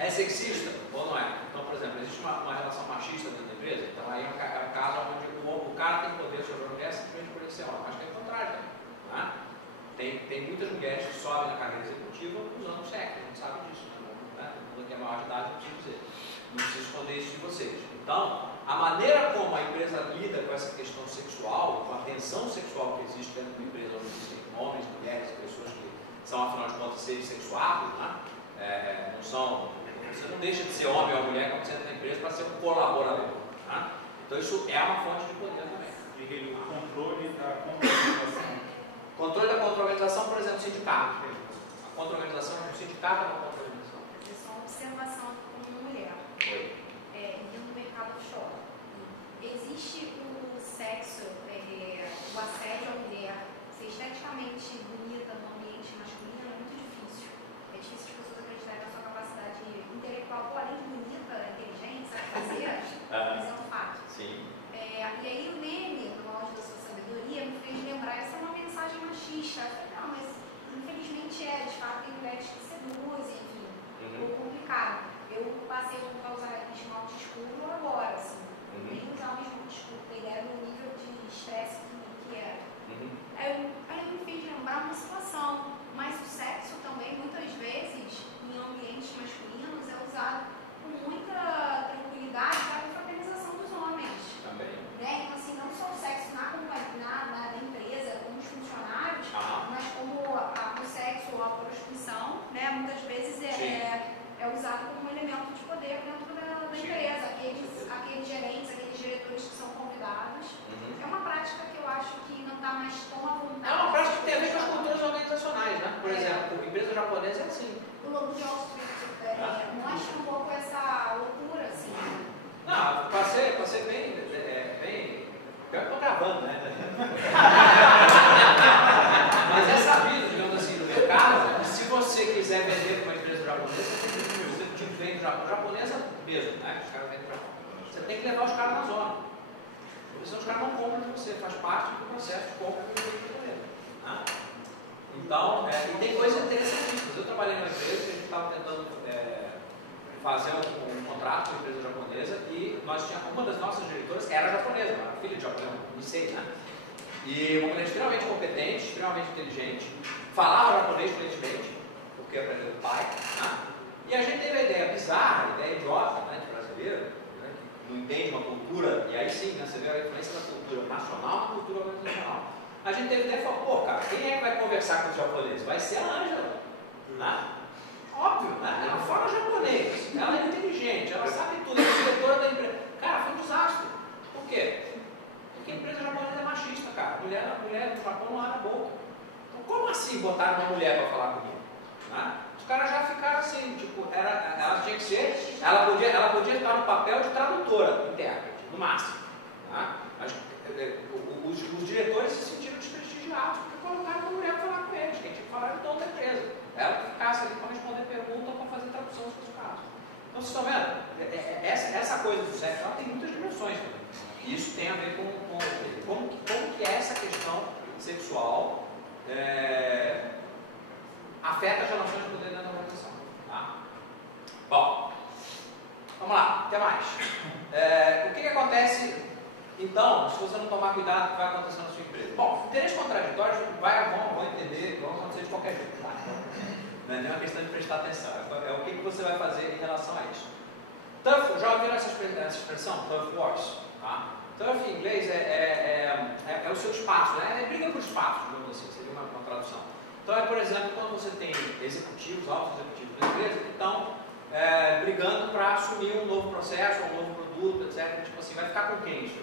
é sexista ou não é? Então, por exemplo, existe uma relação machista dentro da empresa, então aí é um caso onde o cara tem poder sobre a mulher simplesmente por ele ser homem. Acho que é o contrário, né? Tem muitas mulheres que sobem na carreira executiva usando sexo, a gente sabe disso, né? Todo mundo que é maior de idade não precisa dizer. Não precisa esconder isso de vocês. Então, a maneira como a empresa lida com essa questão sexual, com a tensão sexual que existe dentro da empresa, onde existem homens, mulheres, pessoas que são, afinal de contas, seres sexuados, né? Você não deixa de ser homem ou mulher quando você entra na empresa para ser um colaborador. Né? Então isso é uma fonte de poder também. E o controle da controlização. Controle da controlização, por exemplo, sindicato. A controlização do sindicato é uma controlização. É só uma observação como mulher. Oi. No mercado offshore. Existe o sexo, o assédio à mulher, ser esteticamente bonita no ambiente masculino é muito difícil. É difícil as pessoas acreditarem na sua capacidade intelectual, além de bonita, inteligente, sabe fazer, mas é um fato. Sim. E aí o Neme, no auge da sua sabedoria, me fez lembrar, essa é uma mensagem machista. Eu falei, não, mas infelizmente de fato tem mulheres que seduzem, enfim, um pouco complicado. Eu passei a usar esmalte escuro agora, assim, nem usar o esmalte escuro, ter ideia do nível de estresse que era. Aí me fez lembrar uma situação, mas o sexo também, muitas vezes, em ambientes masculinos, é usado com muita tranquilidade para a fraternização dos homens. Também. Né? Então, assim, não só o sexo na empresa, como os funcionários, mas como o sexo ou a prostituição, né? Muitas vezes é usado como um elemento de poder dentro da empresa. Aqueles gerentes, aqueles diretores que são convidados. É uma prática que eu acho que não está mais tão à vontade. É uma prática que tem a ver com as culturas organizacionais, né? Por exemplo, a empresa japonesa é assim. O Lobo de Wall Street mostra um pouco essa loucura, assim. Não, passei bem. Pior que eu tô gravando, né? Mas é sabido, digamos assim, no mercado, se você quiser vender para uma empresa japonesa, você tem que vender do Japão. Japonesa mesmo, né? Os caras vendem do Japão. Você tem que levar os caras na zona. Porque senão os caras não compram de você, faz parte do processo de compra do japonês. Né? Então, e tem coisas interessantíssimas. Eu trabalhei numa empresa que a gente estava tentando fazer um contrato com a empresa japonesa e uma das nossas diretoras era japonesa, era filha de japonês, não sei, né? E uma mulher extremamente competente, extremamente inteligente, falava japonês fluentemente, porque aprendeu do pai, né? E a gente teve a ideia bizarra, a ideia idiota, né, de brasileiro, né, que não entende uma cultura, e aí sim, né, você vê a influência da cultura nacional na cultura organizacional. A gente teve ideia e falou, pô, cara, quem é que vai conversar com os japoneses? Vai ser a Ângela. Né? Óbvio, né? Ela fala japonês, ela é inteligente, ela sabe tudo, ela é diretora da empresa. Cara, foi um desastre. Por quê? Porque a empresa japonesa é machista, cara. A mulher do Japão não abre a boca. Então, como assim botaram uma mulher para falar comigo? Né? Os caras já ficaram assim, tipo, ela tinha que ser, ela podia estar no papel de tradutora, intérprete, no máximo. Né? Mas, os diretores se sentiram desprestigiados porque colocaram uma mulher para falar com eles. Quem tinha que falar era o dono da empresa. Ela que ficasse ali para responder perguntas ou para fazer tradução dos seus casos. Então, vocês estão vendo? Essa coisa do sexo ela tem muitas dimensões também. E isso tem a ver com como que essa questão sexual afeta as relações de poder dentro da organização. Tá? Bom, vamos lá, o que mais? O que acontece, então, se você não tomar cuidado, o que vai acontecer na sua empresa? Bom, interesses contraditórios vão entender, vão acontecer de qualquer jeito. Tá? Não é nem uma questão de prestar atenção, é o que você vai fazer em relação a isso. Tough, já ouviram essa expressão? Tough wars? Tá? Tough em inglês é o seu espaço, né? É briga por espaço, digamos assim, seria uma tradução. Então, por exemplo, quando você tem executivos, altos executivos da empresa, que estão brigando para assumir um novo processo, um novo produto, etc. Tipo assim, vai ficar com quem isso?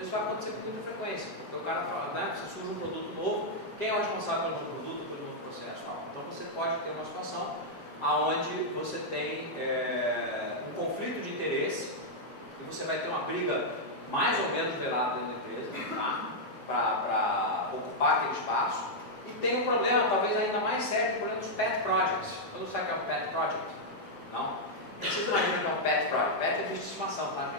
Isso vai acontecer com muita frequência, porque o cara fala, né? Se surge um produto novo, quem é o responsável pelo novo produto, pelo novo processo? Então, você pode ter uma situação onde você tem um conflito de interesse e você vai ter uma briga mais ou menos velada dentro da empresa, tá? Para ocupar aquele espaço. E tem um problema, talvez ainda mais sério, o problema dos pet projects. Todo mundo sabe o que é um pet project? Não? Vocês imaginam que é um pet project? Pet é bicho de estimação, tá?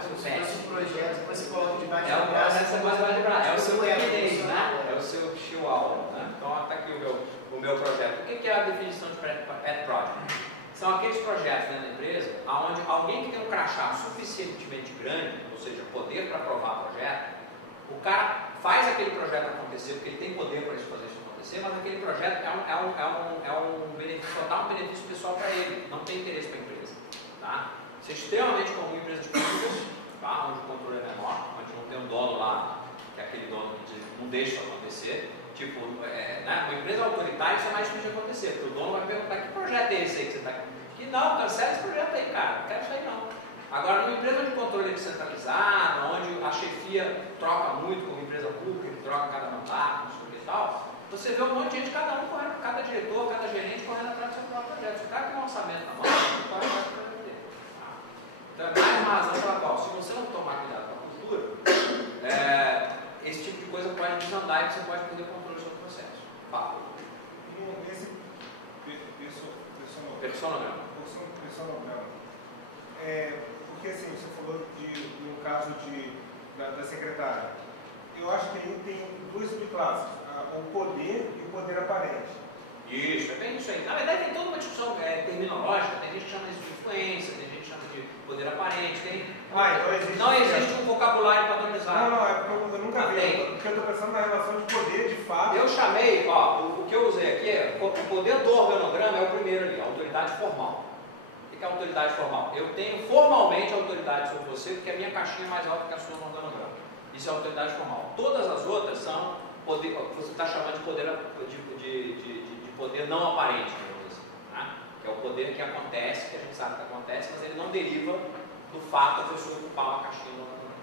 Se fosse um projeto que você coloca debaixo do braço. É o seu pequenez, né? É o seu chihuahua. Né? Então, está aqui o meu projeto. O que é a definição de pet project? São aqueles projetos dentro da empresa onde alguém que tem um crachá suficientemente grande, ou seja, poder para aprovar projeto, o cara faz aquele projeto acontecer, porque ele tem poder para fazer isso acontecer, mas aquele projeto é um benefício, só dá um benefício pessoal para ele, não tem interesse para a empresa. Tá? Isso é extremamente comum em empresas públicas, tá? Onde o controle é menor, onde não tem um dono lá, que é aquele dono que não deixa isso acontecer. Tipo, né? Uma empresa autoritária isso é mais difícil de acontecer, porque o dono vai perguntar que projeto é esse aí que você está aqui? Que não, cancela esse projeto aí, cara, não quero isso aí não. Agora, numa empresa onde o controle é descentralizado, onde a chefia troca muito, como empresa pública, que troca cada mandato, não sei o que e tal, você vê um monte de gente, cada um correndo, cada diretor, cada gerente correndo atrás do seu próprio projeto. Se o cara tem um orçamento na mão, ele corre atrás do projeto dele. Então, é mais uma razão pela qual, se você não tomar cuidado com a cultura, esse tipo de coisa pode desandar e você pode perder o controle sobre o processo. Fala. Esse personograma. Porque assim, você falou de um caso da secretária. Eu acho que aí tem duas subclasses, o poder e o poder aparente. Isso, é bem isso aí. Na verdade, tem toda uma discussão terminológica, tem gente que chama isso de influência, tem gente que chama de poder aparente, então não existe um vocabulário padronizado. Não, é porque eu nunca vi, porque eu estou pensando na relação de poder, de fato. Eu chamei, o que eu usei aqui o poder do organograma é o primeiro ali, a autoridade formal. O que é a autoridade formal? Eu tenho formalmente autoridade sobre você, porque a minha caixinha é mais alta que a sua no organograma. Isso é autoridade formal. Todas as outras são poder, você está chamando de poder, de poder não aparente, assim, né? Que é o poder que acontece, que a gente sabe que acontece, mas ele não deriva do fato da pessoa ocupar uma caixinha no organograma.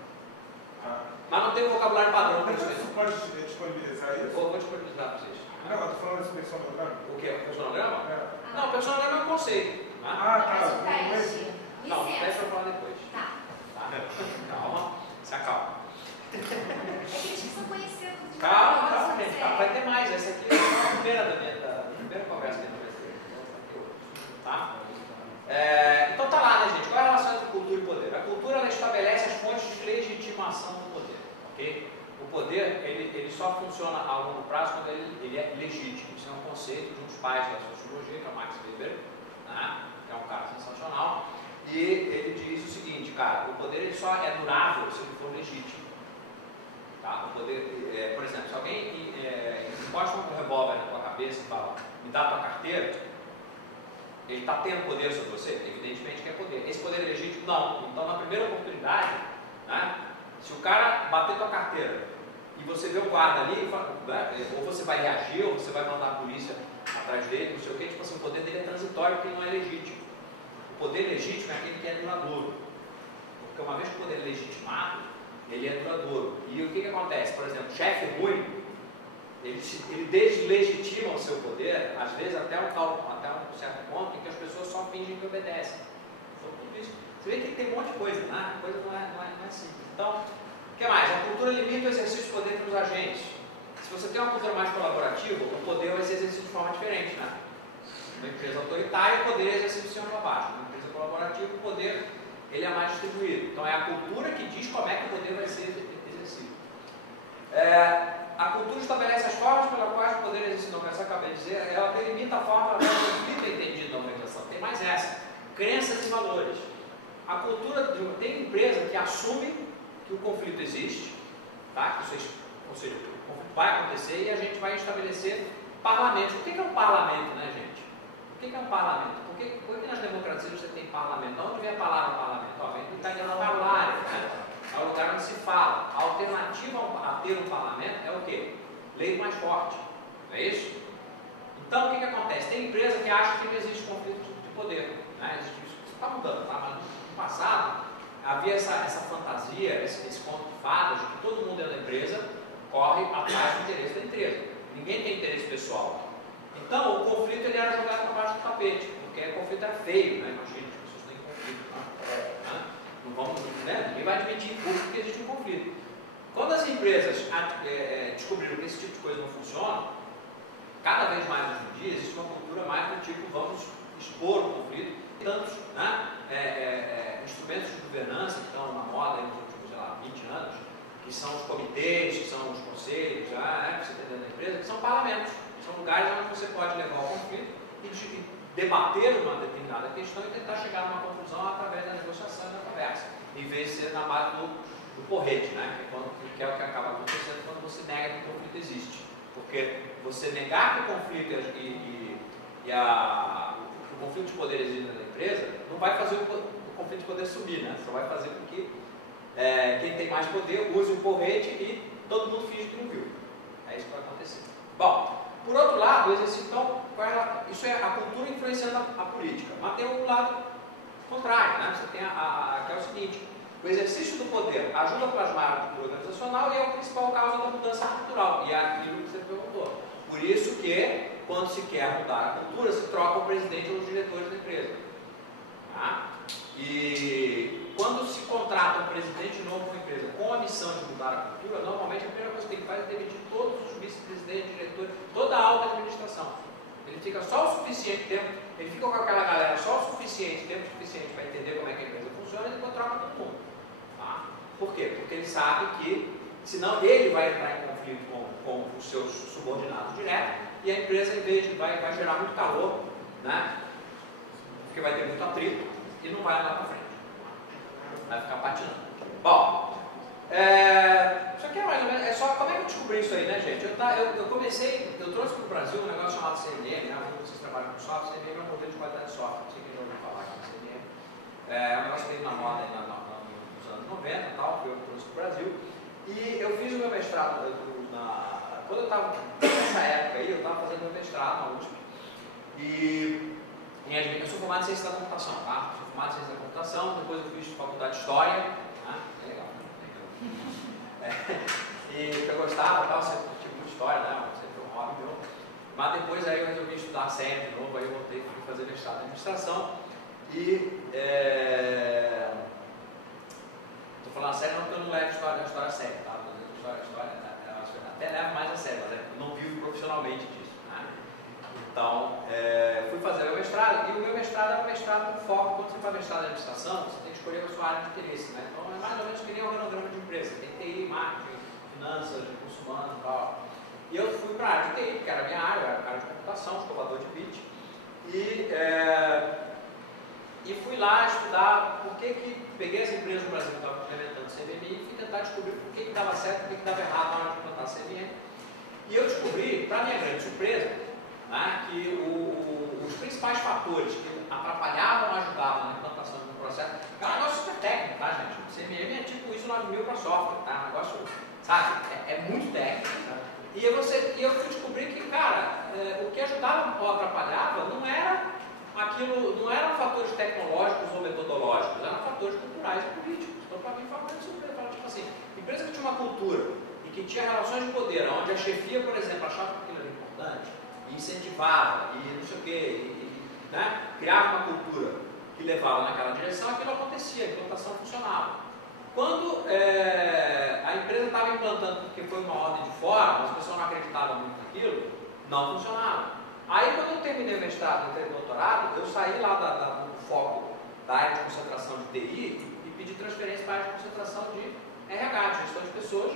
Mas não tem um vocabulário padrão para isso. Você pode disponibilizar isso? Vou disponibilizar para vocês. Não, eu estou falando desse personograma. O que? O personograma? É. Não, o personograma é um conceito. Né? Tá. Não, deixa eu falar depois. Tá. Calma, se acalma. É que eles precisam conhecer tudo de Calma, gente, vai ter mais. Essa aqui é a primeira conversa que a gente vai ter. Tá? Então tá lá, né, gente? Qual é a relação entre cultura e poder? A cultura ela estabelece as fontes de legitimação do poder. Ok? O poder ele só funciona a longo prazo quando ele é legítimo. Isso é um conceito de um dos pais da sociologia, que é o Max Weber, né? Que é um cara sensacional. E ele diz o seguinte, cara, o poder ele só é durável se ele for legítimo. Tá? O poder, por exemplo, se alguém encosta um revólver na tua cabeça e fala, me dá tua carteira, ele está tendo poder sobre você? Evidentemente que é poder. Esse poder é legítimo? Não. Então, na primeira oportunidade, né, se o cara bater tua carteira e você vê o guarda ali, ou você vai reagir, ou você vai mandar a polícia atrás dele, não sei o que, tipo assim, o poder dele é transitório porque ele não é legítimo. O poder legítimo é aquele que é duradouro. Porque uma vez que o poder é legitimado, ele é duradouro. E o que acontece? Por exemplo, o chefe ruim, ele deslegitima o seu poder, às vezes até um certo ponto em que as pessoas só fingem que obedecem. Então, tudo isso. Você vê que tem um monte de coisa, né? A coisa não é simples. Então, o que mais? A cultura limita o exercício de poder pelos agentes. Se você tem uma cultura mais colaborativa, o poder vai ser exercido de forma diferente, né? Uma empresa autoritária, o poder é exercido de cima para baixo. Uma empresa colaborativa, o poder ele é mais distribuído. Então, é a cultura que diz como é que o poder vai ser exercido. A cultura estabelece as formas pelas quais o poder é exercido. Como eu acabei de dizer, ela delimita a forma pela qual o conflito é entendido na organização. Tem mais essa. Crenças e valores. A cultura tem empresa que assume que o conflito existe, tá? Ou seja, o conflito vai acontecer e a gente vai estabelecer parlamentos. O que é um parlamento, né, gente? O que é um parlamento? Por que nas democracias você tem parlamento? De onde vem a palavra parlamento? Vem do italiano parlare, né? É o lugar onde se fala. A alternativa a ter um parlamento é o quê? Lei mais forte. Não é isso? Então, o que acontece? Tem empresa que acha que não existe conflito de poder. Né? Isso está mudando, tá? Mas no passado havia essa fantasia, esse conto de fadas de que todo mundo dentro da empresa corre atrás do interesse da empresa. Ninguém tem interesse pessoal. Então, o conflito ele era jogado para baixo do tapete, porque o conflito era feio, né? Imagina, as pessoas têm conflito. Né? Não vamos, né? Ninguém vai admitir em público que existe um conflito. Quando as empresas descobriram que esse tipo de coisa não funciona, cada vez mais hoje em dia existe uma cultura mais do tipo vamos expor o conflito. Tantos instrumentos de governança que estão na moda nos últimos, sei lá, 20 anos, que são os comitês, que são os conselhos, que você tem dentro da empresa, que são parlamentos. São lugares onde você pode levar o conflito e debater uma determinada questão e tentar chegar a uma conclusão através da negociação e da conversa, em vez de ser na base do porrete, né? Que é o que acaba acontecendo quando você nega que o conflito existe. Porque você negar que o conflito o conflito de poder existe na empresa não vai fazer o conflito de poder subir, né? Só vai fazer com que quem tem mais poder use o porrete e todo mundo finge que não viu. É isso que vai acontecer. Bom, por outro lado, o exercício, então, isso é a cultura influenciando a política. Mas tem o lado contrário, né? Você tem que é o seguinte: o exercício do poder ajuda a plasmar a cultura organizacional e é a principal causa da mudança cultural. E é aquilo que você perguntou. Por isso que, quando se quer mudar a cultura, se troca o presidente ou os diretores da empresa. Tá? E quando se contrata um presidente novo para uma empresa com a missão de mudar a cultura, normalmente a primeira coisa que ele faz é demitir todos os vice-presidentes, diretores, toda a alta administração. Ele fica só o suficiente tempo, ele fica com aquela galera só o suficiente, tempo suficiente para entender como é que a empresa funciona e depois troca todo mundo. Tá? Por quê? Porque ele sabe que, senão ele vai entrar em conflito com os seus subordinados diretos e a empresa, em vez de vai gerar muito calor, né? Porque vai ter muito atrito e não vai lá para frente. Vai ficar patinando. Bom, isso aqui é mais ou menos, é só, como é que eu descobri isso aí, né, gente? Eu trouxe para o Brasil um negócio chamado CMM, né? Vocês trabalham com software, CMM é um modelo de qualidade de software, não sei quem já ouviu falar aqui no CMM. É um negócio que veio na moda aí nos anos 90 e tal, que eu trouxe para o Brasil. E eu fiz o meu mestrado, quando eu estava nessa época aí, eu estava fazendo meu mestrado na USP. Eu sou formado em ciência da computação, tá? Sou formado em ciência da computação, depois eu fiz faculdade de história, né? É legal, né? E eu gostava, tal, sempre tive muita história, né? Sempre foi um hobby meu. Mas depois aí eu resolvi estudar sério de novo, aí eu voltei e fui fazer mestrado em administração. Estou falando sério não porque eu não levo a história a sério, tá? Até levo mais a sério, mas eu não vivo profissionalmente disso, né? Então, fui fazer meu mestrado, e o meu mestrado era um mestrado com foco. Quando você faz mestrado em administração, você tem que escolher a sua área de interesse, né? Então, é mais ou menos que nem um organograma de empresa. Tem TI, marketing, finanças, recursos humanos e tal. E eu fui para a área de TI, que era a minha área, eu era cara de computação, escovador de bit. E fui lá estudar por que peguei as empresas no Brasil que estavam implementando CMM e fui tentar descobrir por que dava certo e por que dava errado na hora de implantar CMM. E eu descobri, para minha grande surpresa, né, que os principais fatores que atrapalhavam ou ajudavam na implantação de um processo é um negócio super técnico, tá, gente? O CMM é tipo ISO 9000 para software, tá? Um negócio, sabe? É muito técnico. E eu fui descobrir que, cara, o que ajudava ou atrapalhava não eram fatores tecnológicos ou metodológicos, eram fatores culturais e políticos. Então, para mim, foi uma coisa super. Tipo assim, empresa que tinha uma cultura e que tinha relações de poder, onde a chefia, por exemplo, achava que aquilo era importante, e incentivava, e não sei o quê, né, criava uma cultura que levava naquela direção, aquilo acontecia, a implantação funcionava. Quando a empresa estava implantando, porque foi uma ordem de fora, mas as pessoas não acreditavam muito naquilo, não funcionava. Aí, quando eu terminei o mestrado e entrei no doutorado, eu saí lá do foco da área de concentração de TI e pedi transferência para a área de concentração de RH, de gestão de pessoas,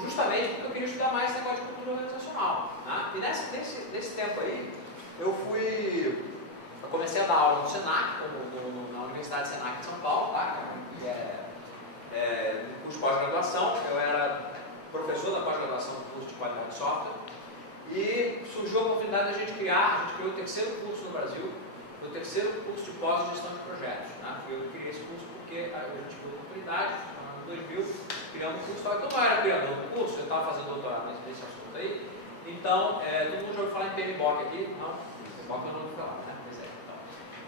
justamente porque eu queria estudar mais esse negócio de cultura organizacional. Né? E nesse tempo aí, eu comecei a dar aula no Senac, na Universidade Senac de São Paulo, tá? No curso de pós-graduação. Eu era professor da pós-graduação do curso de qualidade de software. E surgiu a oportunidade de a gente criou o terceiro curso no Brasil, o terceiro curso de pós-gestão de projetos. Né? Eu criei esse curso porque a gente viu a oportunidade, em 2000, criamos um curso. Então, eu não era criador do curso, eu estava fazendo doutorado nesse assunto aí. Então, todo mundo já ouviu falar em PMBOK aqui? Não, PMBOK eu não ouvi falar, né? Pois é, então.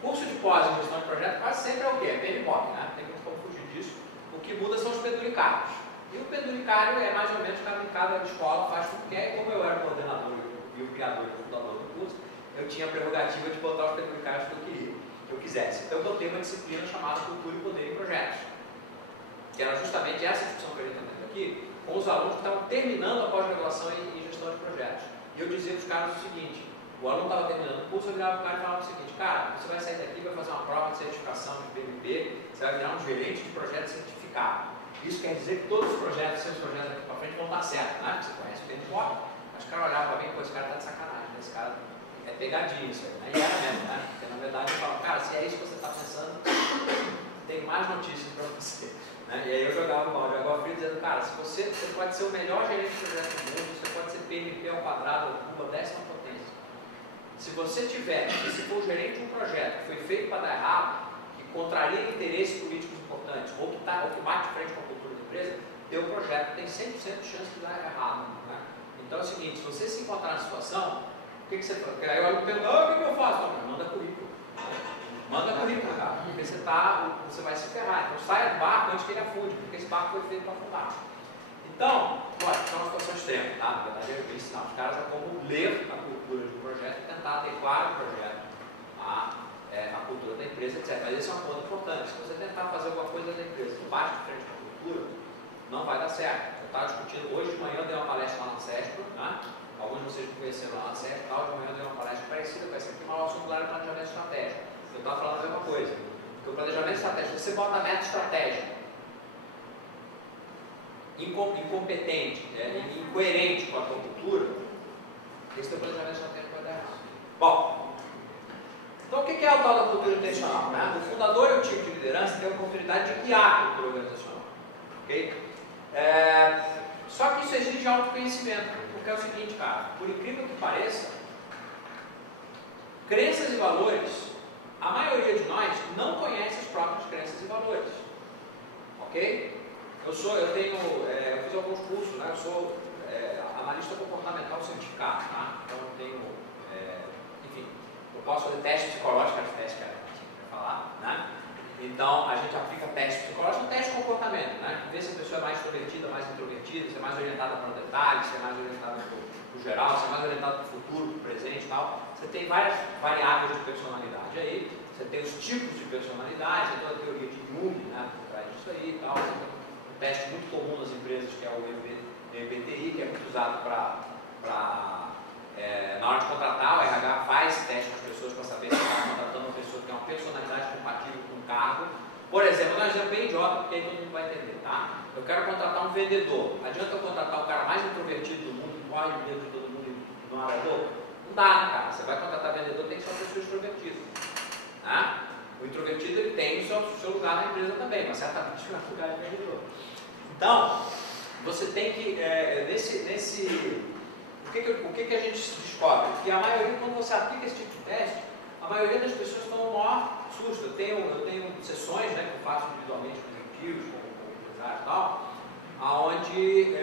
Curso de pós-gestão de projetos quase sempre é o quê? É PMBOK, né? Tem muito como fugir disso. O que muda são os penduricários. E o penduricário é mais ou menos cada escola faz o que quer. E como eu era o coordenador e o criador e o fundador do curso, eu tinha a prerrogativa de botar os penduricários que eu quisesse. Então, eu botei uma disciplina chamada Cultura e Poder em Projetos, que era justamente essa discussão que a gente está tendo aqui, com os alunos que estavam terminando a pós-graduação em gestão de projetos. E eu dizia para os caras o seguinte: o aluno estava terminando o curso, eu virava para o cara e falava o seguinte: cara, você vai sair daqui, vai fazer uma prova de certificação de PMP, você vai virar um gerente de projeto certificado. Isso quer dizer que todos os projetos, seus projetos aqui para frente vão dar certo, né? Você conhece o PMBOK, mas o cara olhava para mim, pô, esse cara está de sacanagem, né? Esse cara é pegadinha isso aí, né? E era mesmo, né? Porque na verdade eu falo, cara, se é isso que você está pensando, tem mais notícias para você. Né? E aí eu jogava o balde de água fria dizendo, cara, se você pode ser o melhor gerente de projeto do mundo, você pode ser PMP ao quadrado, ou cuba 10ª potência. Se você tiver, se for o gerente de um projeto que foi feito para dar errado, que contraria interesses políticos importantes, ou que bate de frente com a cultura da empresa, teu projeto tem 100% de chance de dar errado. Né? Então é o seguinte, se você se encontrar na situação, o que você faz? Porque aí eu olho pergunto, o que eu faço? Não, manda currículo. Manda currículo, cara, porque você vai se ferrar. Então saia do barco antes que ele afunde, porque esse barco foi feito para afundar. Então, lógico, é uma situação extrema, tá? Na verdade, eu vou ensinar os caras a como ler a cultura de um projeto e tentar adequar o projeto à cultura da empresa, etc. Mas esse é um ponto importante. Se você tentar fazer alguma coisa da empresa que bate de frente com a cultura, não vai dar certo. Eu estava discutindo, hoje de manhã eu dei uma palestra lá na CESP, né? Alguns de vocês me conheceram lá na CESP, hoje de manhã eu dei uma palestra parecida com essa aqui, uma aula sobre planejamento estratégico. Eu estava falando a mesma coisa, porque o planejamento estratégico, você bota a meta estratégica incompetente, incoerente com a tua cultura, esse teu planejamento estratégico vai dar errado. Bom, então o que é o tal da cultura intencional? Né? O fundador e o time de liderança tem a oportunidade de guiar a cultura organizacional. Okay? Só que isso exige autoconhecimento, porque é o seguinte, cara, por incrível que pareça, crenças e valores, a maioria de nós não conhece as próprias crenças e valores. Ok? Eu fiz alguns cursos, né? Eu sou analista comportamental certificado, tá? Então eu tenho, enfim, eu posso fazer teste psicológico, que teste que era para falar, né? Então a gente aplica teste psicológico, teste de comportamento, né? Ver se a pessoa é mais extrovertida, mais introvertida, se é mais orientada para o detalhe, se é mais orientada para o geral, se é mais orientada para o futuro, para o presente e tal. Você tem várias variáveis de personalidade aí, você tem os tipos de personalidade, tem toda a teoria de Jung, né? Por trás disso aí e tal. Você tem um teste muito comum nas empresas que é o MBTI, que é muito usado na hora de contratar, o RH faz esse teste com as pessoas para saber se está contratando uma pessoa que tem uma personalidade compatível com o cargo. Por exemplo, vou dar um exemplo bem idiota, porque aí todo mundo vai entender, tá? Eu quero contratar um vendedor. Adianta eu contratar o cara mais introvertido do mundo, que morre de medo de todo mundo e não abre a boca? Não dá, né, cara? Você vai contratar vendedor, tem que ser uma pessoa extrovertida. Né? O introvertido ele tem o seu lugar na empresa também, mas certamente não é lugar de vendedor. Então, você tem que, o que a gente descobre? Que a maioria, quando você aplica esse tipo de teste, a maioria das pessoas estão no maior susto. Eu tenho sessões, né, que eu faço individualmente com executivos, com empresários e tal, onde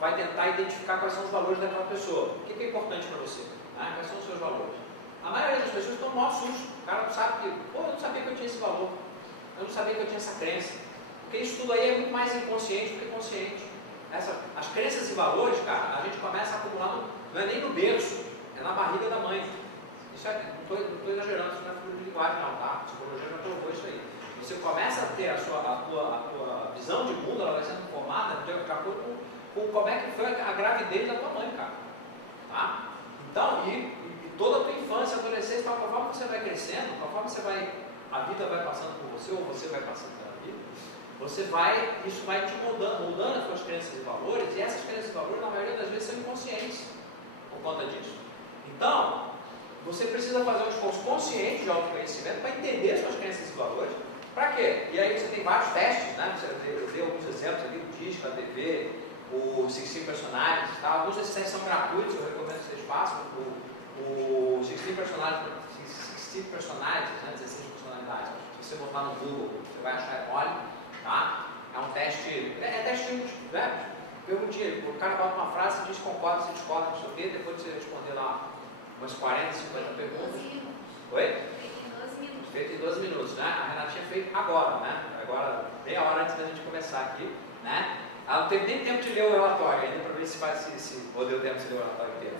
vai tentar identificar quais são os valores daquela pessoa. O que é importante para você? Né? Quais são os seus valores? A maioria das pessoas estão no maior susto. O cara não sabe que, pô, eu não sabia que eu tinha esse valor. Eu não sabia que eu tinha essa crença. Porque isso tudo aí é muito mais inconsciente do que consciente. As crenças e valores, cara, a gente começa acumulando, não é nem no berço, é na barriga da mãe. Isso não estou exagerando, isso não é figura de linguagem não, tá? A psicologia já provou isso aí. Você começa a ter a tua visão de mundo, ela vai sendo formada de acordo com como é que foi a gravidez da tua mãe, cara. Tá? Então, e toda a tua infância, adolescência, conforme você vai crescendo, conforme a vida vai passando por você, ou você vai passando pela vida, isso vai te moldando as suas crenças e valores, e essas crenças e valores, na maioria das vezes, são inconscientes por conta disso. Então, você precisa fazer um esforço consciente de autoconhecimento para entender suas crenças e valores. Para quê? E aí você tem vários testes, né? Você vê alguns exemplos aqui do DISC, da TV, o 16 Personalities, tá? Alguns desses testes são gratuitos, eu recomendo que vocês façam. O 16 Personalities, né? 16 personalidades. Se você botar no Google, você vai achar mole, tá? É um teste, teste, né? Perguntinha, o cara bota uma frase, você diz concorda, você discorda, não sei o quê, depois de você responder lá umas 40, 50 perguntas. 12 minutos. Oi? Feito em 12 minutos. Feito em 12 minutos, né? A Renata tinha feito agora, né? Agora, meia hora antes da gente começar aqui, né? Ela não teve nem tempo de ler o relatório ainda, para ver se ou deu tempo de ler o relatório inteiro.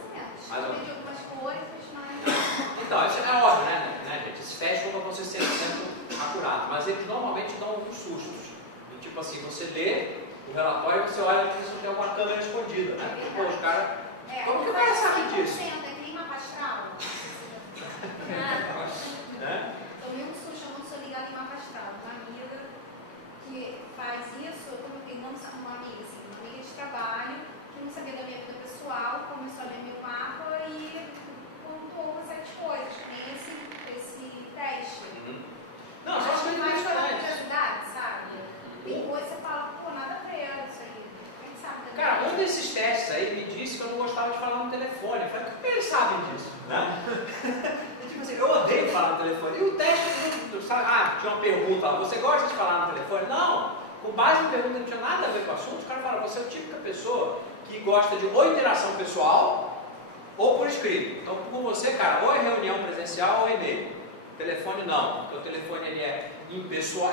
Mais ou menos. Algumas coisas, mas... Então, isso é óbvio, né, gente? Esses testes não vão ser 100% acurados, mas eles normalmente dão alguns sustos. E, tipo assim, você lê o relatório e você olha aqui se tem alguma câmera escondida, né? Porque, pô, os caras... Como que o cara sabe disso? Tomei um susto, eu não sou ligada em mapa astral. Uma amiga que faz isso, eu tenho uma amiga de trabalho, que não sabia da minha vida pessoal, começou a ler meu mapa e pontuou certas coisas. Tem esse teste. Não, só as coisas mais pela diferentes. curiosidade, sabe? Tem coisa que você fala, pô, nada a ver isso aí. Quem sabe? Cara, um desses testes aí me disse que eu não gostava de falar no telefone. Eu falei, como eles sabem disso? Né? Tipo assim, eu odeio falar no telefone. E o teste, sabe? Tinha uma pergunta lá, você gosta de falar no telefone? Não, com base em pergunta que não tinha nada a ver com o assunto, os caras falaram, você é a típica pessoa que gosta de ou interação pessoal ou por escrito. Então, com você, cara, ou é reunião presencial ou e-mail. Telefone não, porque o telefone ele é impessoal,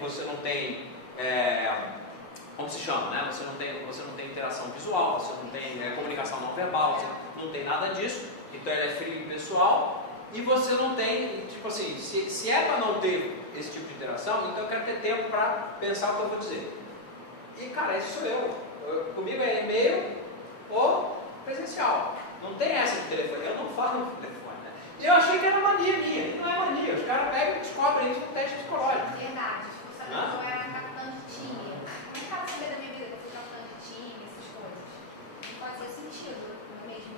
você não tem, como se chama, né? Você não tem interação visual, você não tem comunicação não verbal, você não tem nada disso, então ele é frio e pessoal, e você não tem, tipo assim, se é para não ter esse tipo de interação, então eu quero ter tempo para pensar o que eu vou dizer. E cara, esse sou eu. Comigo é e-mail ou presencial. Não tem essa de telefone, eu não falo no telefone, né? E eu achei que era mania minha, e não é mania, os caras pegam e descobrem isso no teste psicológico. Verdade, tipo, sabe que eu era capitã de time. Como é que ela sabia da minha vida que eu fui capitã de time, essas coisas? Não fazia sentido, não é mesmo?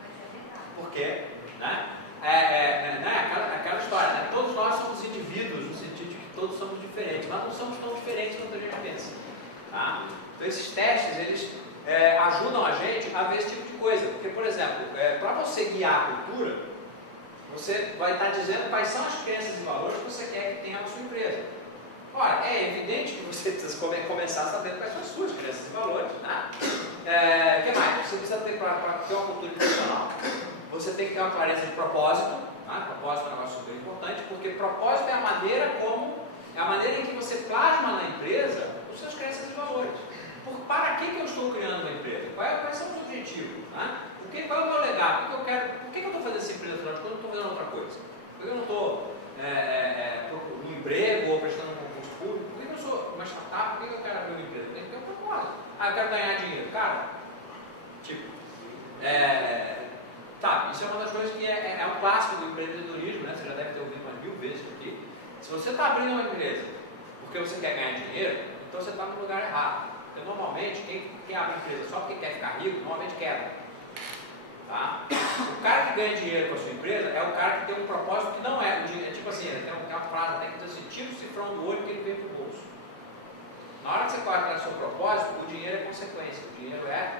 Mas é verdade. Por quê? Né? Aquela história, né? Todos nós somos indivíduos, no sentido de que todos somos diferentes, mas não somos tão diferentes quanto a gente pensa. Tá? Então esses testes, eles ajudam a gente a ver esse tipo de coisa. Porque, por exemplo, para você guiar a cultura, você vai estar dizendo quais são as crenças e valores que você quer que tenha na sua empresa. Ora, é evidente que você precisa começar sabendo quais são as suas crenças e valores. Né? O que mais? Você precisa ter, para ter uma cultura profissional, você tem que ter uma clareza de propósito. Tá? Propósito é um negócio super importante, porque propósito é a maneira em que você plasma na empresa os seus crenças e valores. Para que eu estou criando uma empresa? Quais são os objetivos? Né? Qual é o meu legado? Por que eu estou fazendo essa empresa? Quando eu não estou fazendo outra coisa? Por que eu não estou no emprego ou prestando um concurso público? Por que eu sou uma startup? Por que eu quero abrir uma empresa? Tem que ter um propósito. Eu quero ganhar dinheiro. Cara, tipo, isso é uma das coisas que é um clássico do empreendedorismo, né? Você já deve ter ouvido umas 1000 vezes aqui. Se você está abrindo uma empresa porque você quer ganhar dinheiro, então você está no lugar errado. Porque normalmente, quem abre empresa só porque quer ficar rico, normalmente quebra. Tá? O cara que ganha dinheiro com a sua empresa é o cara que tem um propósito que não é. Tipo assim, tem uma frase, tem que ter assim, tira o cifrão do olho que ele vem pro bolso. Na hora que você corre atrás do seu propósito, o dinheiro é consequência. O dinheiro é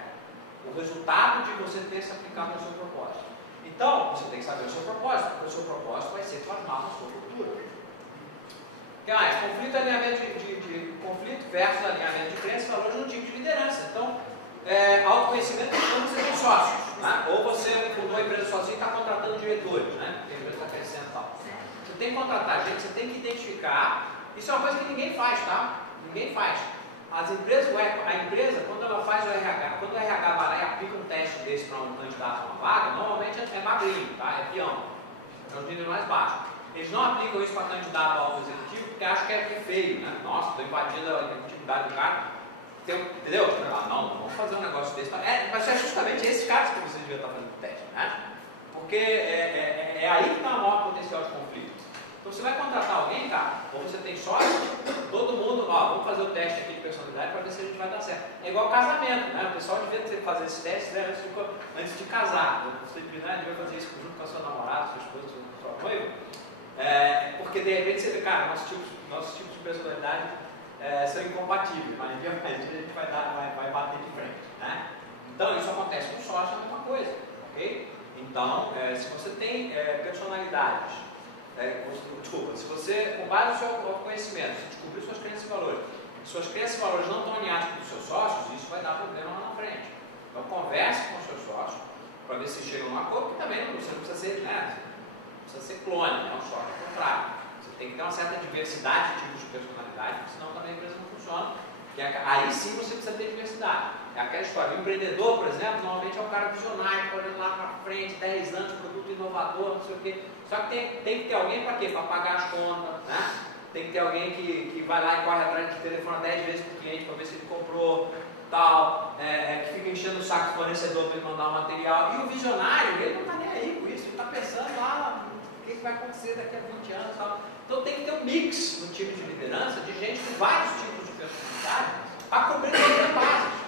o resultado de você ter se aplicado no seu propósito. Então, você tem que saber o seu propósito, porque o seu propósito vai ser plasmado na sua cultura. O que mais? Conflito versus alinhamento de crenças e valores no time de liderança. Então, sócios, né? Ou você fundou a empresa sozinho e está contratando diretores, né? Porque a empresa está crescendo e tal. Você tem que contratar gente, você tem que identificar. Isso é uma coisa que ninguém faz, tá? Ninguém faz. As empresas, a empresa, quando ela faz o RH, quando o RH vai lá e aplica um teste desse para um candidato a uma vaga, normalmente é magrinho, tá? É peão. É o nível mais baixo. Eles não aplicam isso para candidato ao executivo porque acham que é feio, né? Nossa, estou invadindo a legitimidade do cara. Entendeu? Não, vamos fazer um negócio desse. Mas é justamente esses caras que você devia estar fazendo o teste, né? Porque é aí que está o maior potencial de conflito. Então você vai contratar alguém, cara, ou você tem sócio, todo mundo, vamos fazer o teste aqui de personalidade para ver se a gente vai dar certo. É igual casamento, né? O pessoal devia fazer esse teste, né, antes de casar. Você devia fazer isso junto com a sua namorada, sua esposa, sua noiva. Porque de repente você vê, cara, nossos tipos de personalidade são incompatíveis, mas dia mais dia a gente vai bater de frente, né? Então isso acontece com sócio, é a mesma coisa, ok? Então, se você tem personalidades, se você, com base no seu conhecimento, se descobrir suas crenças e valores, suas crenças e valores não estão alinhados com os seus sócios, isso vai dar problema lá na frente. Então converse com os seus sócios para ver se chegam a um acordo, porque também você não precisa ser, né, precisa ser clone, não só ao contrário. Você tem que ter uma certa diversidade de tipos de personalidade, porque senão também a empresa não funciona. Aí sim você precisa ter diversidade. É aquela história. O empreendedor, por exemplo, normalmente é um cara visionário, olhando lá para frente, 10 anos, produto inovador, não sei o quê. Só que tem que ter alguém para quê? Para pagar as contas, né? Tem que ter alguém que vai lá e corre atrás de telefone 10 vezes para o cliente para ver se ele comprou, tal, que fica enchendo o saco do fornecedor para ele mandar o material. E o visionário, ele não está nem aí com isso, ele está pensando lá o que vai acontecer daqui a 20 anos, tal. Então tem que ter um mix no time de liderança de gente com vários tipos de personalidade para cobrir todas as bases.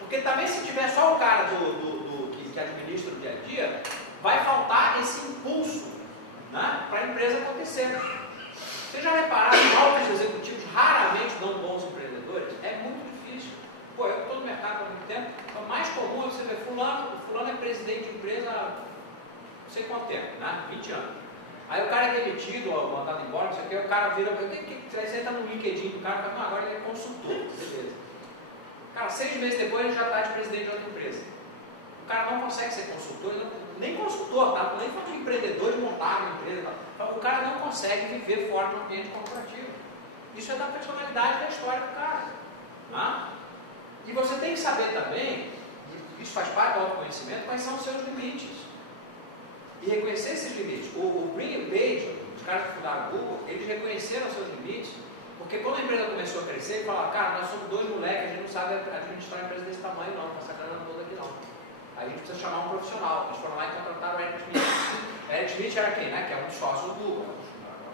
Porque também se tiver só o cara que administra o dia a dia, vai faltar esse impulso, né, para a empresa acontecer. Vocês já repararam que altos executivos raramente dão bons empreendedores? É muito difícil. Pô, eu estou no mercado há muito tempo, o mais comum é você ver fulano é presidente de empresa há não sei quanto tempo, né? 20 anos. Aí o cara é demitido, ou mandado embora, não sei o que, o cara vira, aí você entra no LinkedIn do cara e fala, agora ele é consultor, beleza. Cara, 6 meses depois ele já está de presidente de outra empresa. O cara não consegue ser consultor, nem consultor, tá? Nem falando de empreendedor, de montar uma empresa, tá? O cara não consegue viver fora do ambiente corporativo. Isso é da personalidade da história do cara. Tá? E você tem que saber também, isso faz parte do autoconhecimento, quais são os seus limites. E reconhecer esses limites. O Brin e Page, os caras que fundaram o Google, eles reconheceram os seus limites, porque quando a empresa começou a crescer, eles falaram, cara, nós somos 2 moleques, a gente não sabe administrar uma empresa desse tamanho não, com essa grana toda aqui não. Aí a gente precisa chamar um profissional. Eles foram lá e contrataram o Eric Schmidt. Eric Schmidt era quem, né? Que é um dos sócios do Google.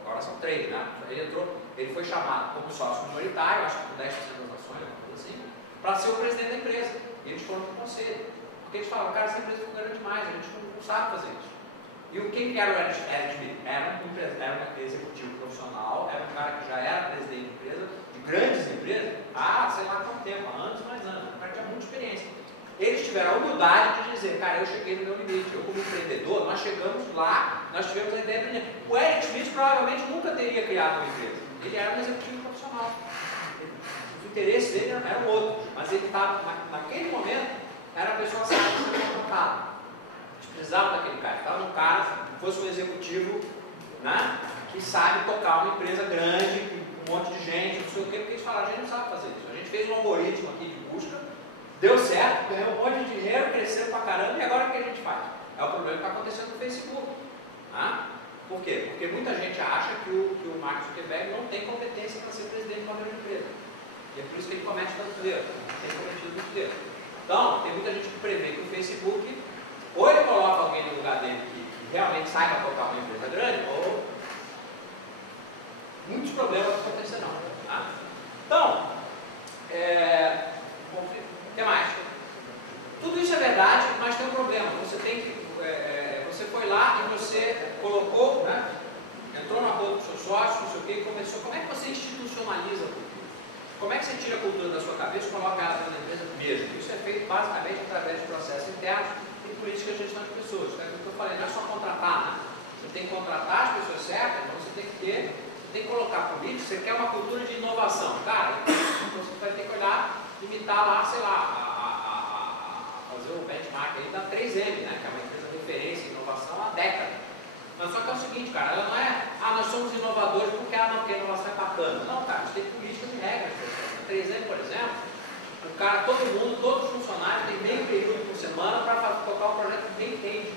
Agora são 3, né? Ele foi chamado como sócio minoritário, acho que com 10% das ações, alguma coisa assim, para ser o presidente da empresa. E eles foram para o conselho. Porque eles falaram, cara, essa empresa ficou grande demais, a gente não sabe fazer isso. E quem que era o Eric Schmidt? Era um executivo profissional, era um cara que já era presidente de empresa, de grandes empresas, há sei lá quanto tempo, há anos mais anos. O cara tinha muita experiência. Eles tiveram a humildade de dizer, cara, eu cheguei no meu limite, eu como empreendedor, nós chegamos lá, nós tivemos a ideia de empreender. O Eric Schmidt provavelmente nunca teria criado uma empresa, ele era um executivo profissional. Os interesses dele eram outros, mas ele estava, naquele momento, era a pessoa que estava sendo contratada. Eles precisavam daquele cara, estava um cara que fosse um executivo, né, que sabe tocar uma empresa grande, com um monte de gente, não sei o quê, porque eles falaram, a gente não sabe fazer isso. A gente fez um algoritmo aqui de busca, deu certo, ganhou um monte de dinheiro, cresceu pra caramba, e agora o que a gente faz? É o problema que está acontecendo no Facebook. Tá? Por quê? Porque muita gente acha que o Mark Zuckerberg não tem competência para ser presidente de uma grande empresa. E é por isso que ele comete tanto erro. Tem cometido muito erro. Então, tem muita gente que prevê que o Facebook, ou ele coloca alguém no lugar dele que realmente saiba tocar uma empresa grande, ou muitos problemas acontecerão. Tá? Então, o que mais? Tudo isso é verdade, mas tem um problema. Você tem que, você foi lá e você colocou, né, entrou no acordo com seus sócios, não sei o que, e começou. Como é que você institucionaliza a cultura? Como é que você tira a cultura da sua cabeça e coloca ela na empresa mesmo? Isso é feito basicamente através de processos internos e políticas de gestão de pessoas. É o que eu falei, não é só contratar, né? Você tem que contratar as pessoas certas, então você tem que colocar políticas. Você quer uma cultura de inovação, cara, você vai ter que olhar, limitar lá, sei lá, fazer o benchmark benchmark aí da 3M, né, que é uma empresa de referência em inovação há décadas. Mas só que é o seguinte, cara, ela não é, nós somos inovadores porque a inovação é bacana. Não, cara, a gente tem políticas e regras. A 3M, por exemplo, o cara, todo mundo, todos os funcionários têm meio período por semana para tocar o projeto que bem entende.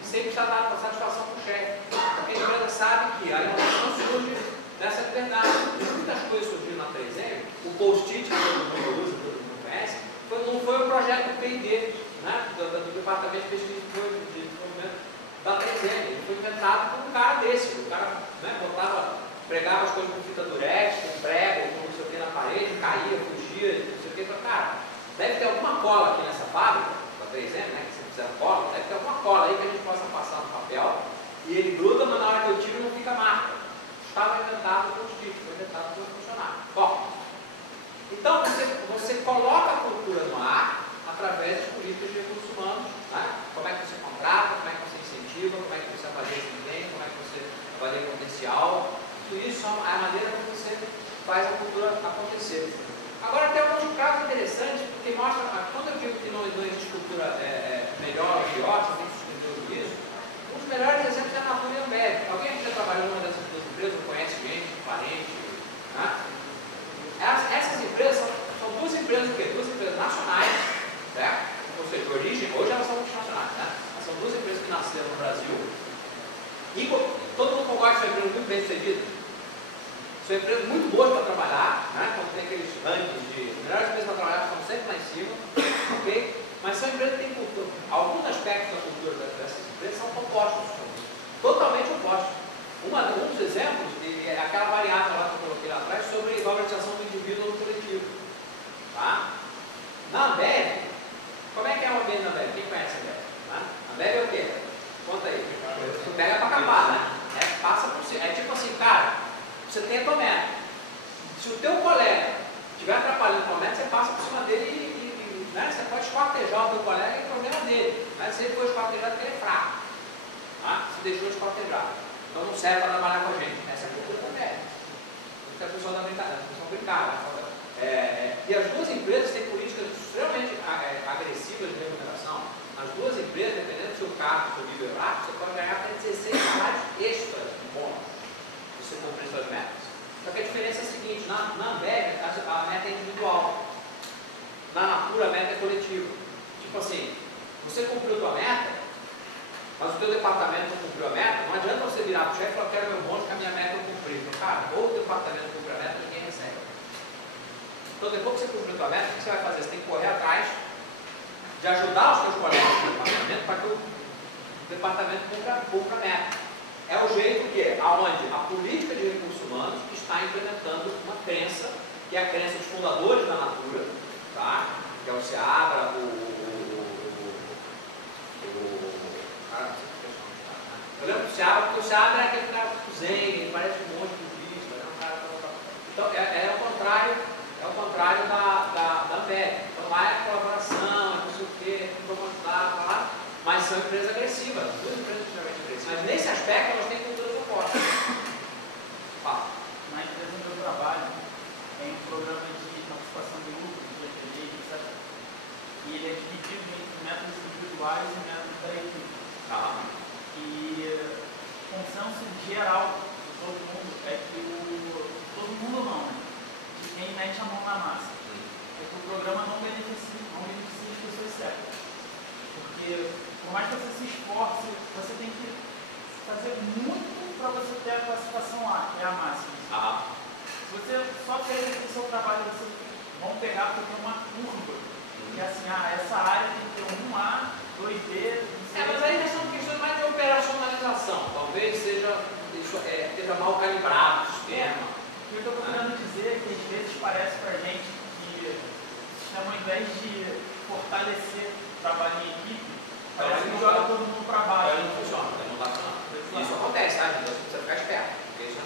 E sempre está dando satisfação para o chefe. Porque a empresa sabe que a inovação surge dessa liberdade. Muitas coisas surgiram na 3M, o post-it que todo mundo usa, todo mundo conhece, não foi o projeto do P&D, né, do Departamento de Pesquisa e Desenvolvimento da 3M. Ele foi inventado por um cara desse. O cara, né, pregava as coisas com fita durex, com prego, com não sei o que na parede, caía, fugia, não sei o que. Cara, deve ter alguma cola aqui nessa fábrica, da 3M, né, que você fizer cola, deve ter alguma cola aí que a gente possa passar no papel e ele gruda, mas na hora que eu tiro não fica marca. Estava inventado por post-it, foi inventado por funcionário. Bom, então você coloca a cultura no ar através de políticas de recursos humanos, né? Como é que você contrata, como é que você incentiva, como é que você avalia desempenho, como é que você avalia potencial. Tudo isso é a maneira como você faz a cultura acontecer. Agora tem alguns casos interessantes, porque mostra, quando eu digo que não existe cultura melhor ou pior, você tem que escrever isso. Um dos melhores exemplos é a Natura e a Ambev. Alguém que já trabalhou numa dessas duas empresas, conhece gente, parente, né? Essas empresas são duas empresas, o quê? Duas empresas nacionais, certo? Ou seja, de origem, hoje elas são multinacionais, né? Mas são duas empresas que nasceram no Brasil. E todo mundo concorda que são empresas muito bem sucedidas. São empresas muito boas para trabalhar, né? Quando tem aqueles rankings de melhores empresas para trabalhar, estão sempre lá em cima, ok? Mas são empresas que têm cultura. Alguns aspectos da cultura dessas empresas são opostos, totalmente opostos. Um dos exemplos é aquela variável lá que eu coloquei lá atrás sobre valorização do indivíduo ou do coletivo. Tá? Na Ambev, como é que é uma Ambev na Ambev? Quem conhece a Ambev? Tá? A Ambev é o quê? Conta aí. Você pega para capar, né? Passa por cima. É tipo assim, cara, você tem a tua meta. Se o teu colega estiver atrapalhando a tua meta, você passa por cima dele e né? Você pode esquartejar o teu colega e o problema dele. Mas se ele for esquartejado, porque ele é fraco. Tá? Se deixou esquartejar. Então não serve para trabalhar com a gente. Essa é a cultura também. Porque as pessoas não brincar. E as duas empresas têm políticas extremamente agressivas de remuneração. As duas empresas, dependendo do seu cargo, do seu nível hierárquico, você pode ganhar até 16 salários extras de bônus se você cumprir suas metas. Só que a diferença é a seguinte: na Ambev, a meta é individual. Na Natura, a meta é coletiva. Tipo assim, você cumpriu a tua meta, mas o teu departamento não cumpriu a meta, não adianta você virar para o chefe e falar: quero meu bônus, que a minha meta eu cumpri. Então, cara, ou o departamento cumpriu a meta, ninguém recebe. Então, depois que você cumpriu a tua meta, o que você vai fazer? Você tem que correr atrás de ajudar os seus colegas do departamento para que o departamento cumpra a meta. É o jeito que, aonde a política de recursos humanos está implementando uma crença, que é a crença dos fundadores da Natura, tá? Que é o Seabra, eu lembro do Seabra, porque o Seabra é aquele cara zen, ele parece um monte de budista, né? Então é o contrário da Ambev. Então lá é colaboração, não sei o quê, mas são empresas agressivas, duas empresas extremamente agressivas. Mas nesse aspecto elas têm culturas opostas. Fala. Na empresa onde eu trabalho, tem um programa de participação de grupo, de EPD, etc. E ele é dividido entre métodos individuais e métodos da equipe. E o consenso geral de todo mundo é que todo mundo não, né? De quem mete a mão na massa. É que o programa não beneficia as pessoas certas. Porque, por mais que você se esforce, você tem que fazer muito para você ter a classificação A, que é a máxima. Se você só fez o seu trabalho, vocês vão pegar porque tem uma curva. Que é assim, essa área tem que ter 1A, 2B, mas aí são questões mais de operacionalização. Talvez esteja mal calibrado o sistema. O que eu estou procurando dizer é que às vezes parece para a gente que ao invés de fortalecer o trabalho em equipe, parece que joga todo mundo para baixo. Não funciona, não está funcionando. Isso acontece, tá? Então você precisa ficar esperto. Porque isso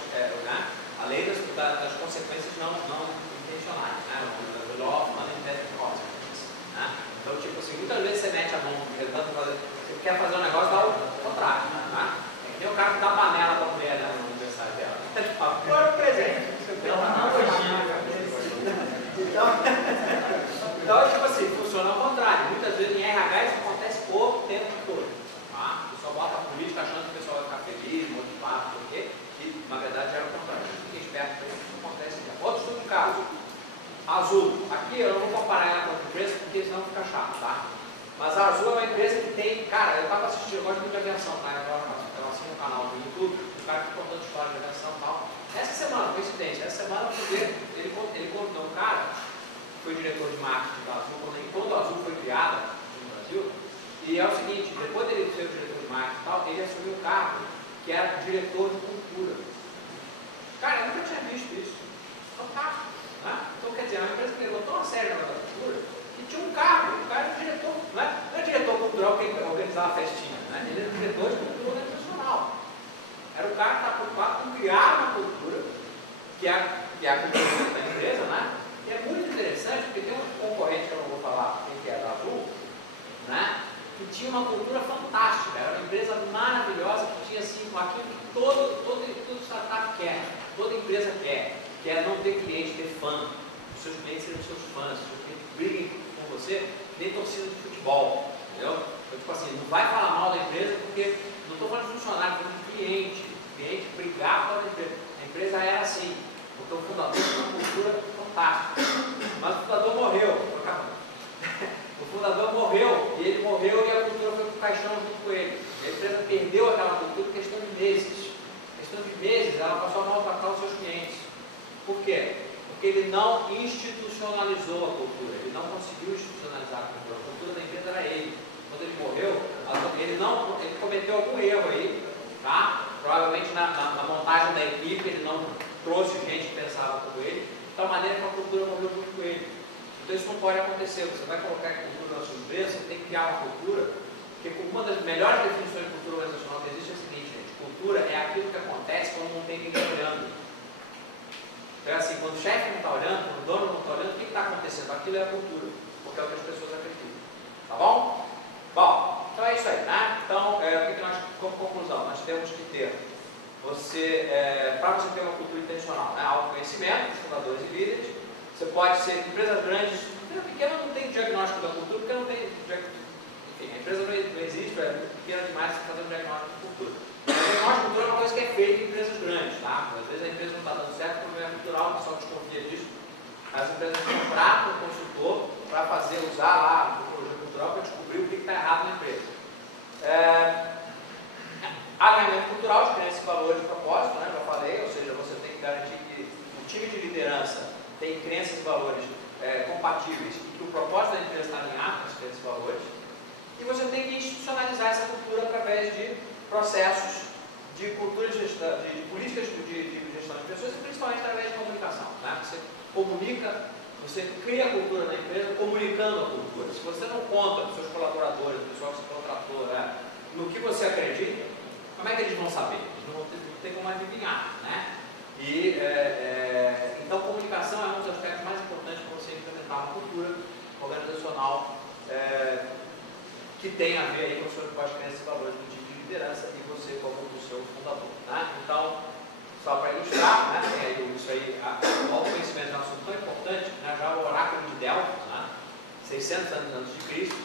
né? A lei das consequências não intencionais, né? O law of unintended consequences. Né? Então, tipo assim, muitas vezes você mete a mão você quer fazer um negócio, dá o contrário. Né? É que nem o cara que dá panela para comer no aniversário dela. Agora o presente. Então, tipo assim, funciona ao contrário. Muitas vezes em RH casos. Azul, aqui eu não vou comparar ela com outra empresa, porque senão fica chato, tá? Mas a Azul é uma empresa que tem, cara, eu estava assistindo, eu gosto muito de aviação, tá? Eu assino um canal do YouTube, o cara que contando história de aviação e tal. Essa semana, coincidência, essa semana ele convidou um cara, que foi diretor de marketing da Azul, quando a Azul foi criada no Brasil, e é o seguinte, depois dele ser o diretor de marketing e tal, ele assumiu um cargo que era diretor de cultura. Cara, eu nunca tinha visto isso. Fantástico. Né? Então, quer dizer, é uma empresa que levou tão a sério a cultura que tinha um cargo, o cara era diretor, não é diretor cultural que organizava a festinha, né? Ele era diretor de cultura organizacional. Era o cara que estava preocupado com criar uma cultura, que é a cultura da empresa, né? E é muito interessante, porque tem um concorrente que eu não vou falar quem que é da Azul, né? Que tinha uma cultura fantástica, era uma empresa maravilhosa, que tinha assim, aquilo que todo startup quer, toda empresa quer, que é não ter cliente, ter fã, os seus clientes serem os seus fãs, os seus clientes briguem com você, nem torcida de futebol, entendeu? Então, tipo assim, não vai falar mal da empresa, porque não estou falando de funcionário, estou falando de cliente brigar com a empresa. A empresa era assim, porque o fundador tinha uma cultura fantástica, mas o fundador morreu, o fundador morreu, e ele morreu e a cultura foi para o caixão junto com ele. E a empresa perdeu aquela cultura em questão de meses. Em questão de meses, ela passou a maltratar os seus clientes. Por quê? Porque ele não institucionalizou a cultura, ele não conseguiu institucionalizar a cultura da empresa era ele. Quando ele morreu, ele cometeu algum erro aí, tá? Provavelmente na montagem da equipe ele não trouxe gente que pensava como ele, de tal maneira que a cultura morreu junto com ele. Então isso não pode acontecer, você vai colocar a cultura na sua empresa, você tem que criar uma cultura, porque uma das melhores definições de cultura organizacional que existe é a seguinte, gente, cultura é aquilo que acontece quando não tem ninguém olhando. Então é assim, quando o chefe não está olhando, quando o dono não está olhando, o que está acontecendo? Aquilo é a cultura, porque é o que as pessoas acreditam. Tá bom? Bom, então é isso aí, né? Então, o que nós, como conclusão, nós temos que ter para você ter uma cultura intencional, né? Autoconhecimento, dos fundadores e líderes. Você pode ser empresas grandes, empresa pequena não tem diagnóstico da cultura, porque não tem enfim, a empresa não existe, é pequena demais para fazer um diagnóstico de cultura. O diagnóstico de cultura é uma coisa que é feita em empresas grandes, tá? Às vezes a empresa não está dando certo, o problema é cultural, o pessoal desconfia disso. As empresas contratam um consultor para usar lá a metodologia cultural para descobrir o que está errado na empresa. Alinhamento cultural de crença e valores de propósito, né? Já falei, ou seja, você tem que garantir que o time de liderança tem crenças e valores compatíveis e que o propósito da empresa está alinhado com as crenças e valores. E você tem que institucionalizar essa cultura através de processos de cultura de gestão, de políticas de gestão de pessoas e principalmente através de comunicação. Né? Você comunica, você cria a cultura na empresa comunicando a cultura. Se você não conta para os seus colaboradores, o pessoal que você contratou, né, no que você acredita, como é que eles vão saber? Eles não tem como adivinhar. Né? Então, comunicação é um dos aspectos mais importantes para você implementar uma cultura organizacional que tem a ver aí com as crenças e valores do tipo de liderança e você como o seu fundador. Né? Então, só para ilustrar, né, tem aí isso aí, o autoconhecimento é um assunto tão importante, né, já o oráculo de Delfos, né, 600 anos antes de Cristo,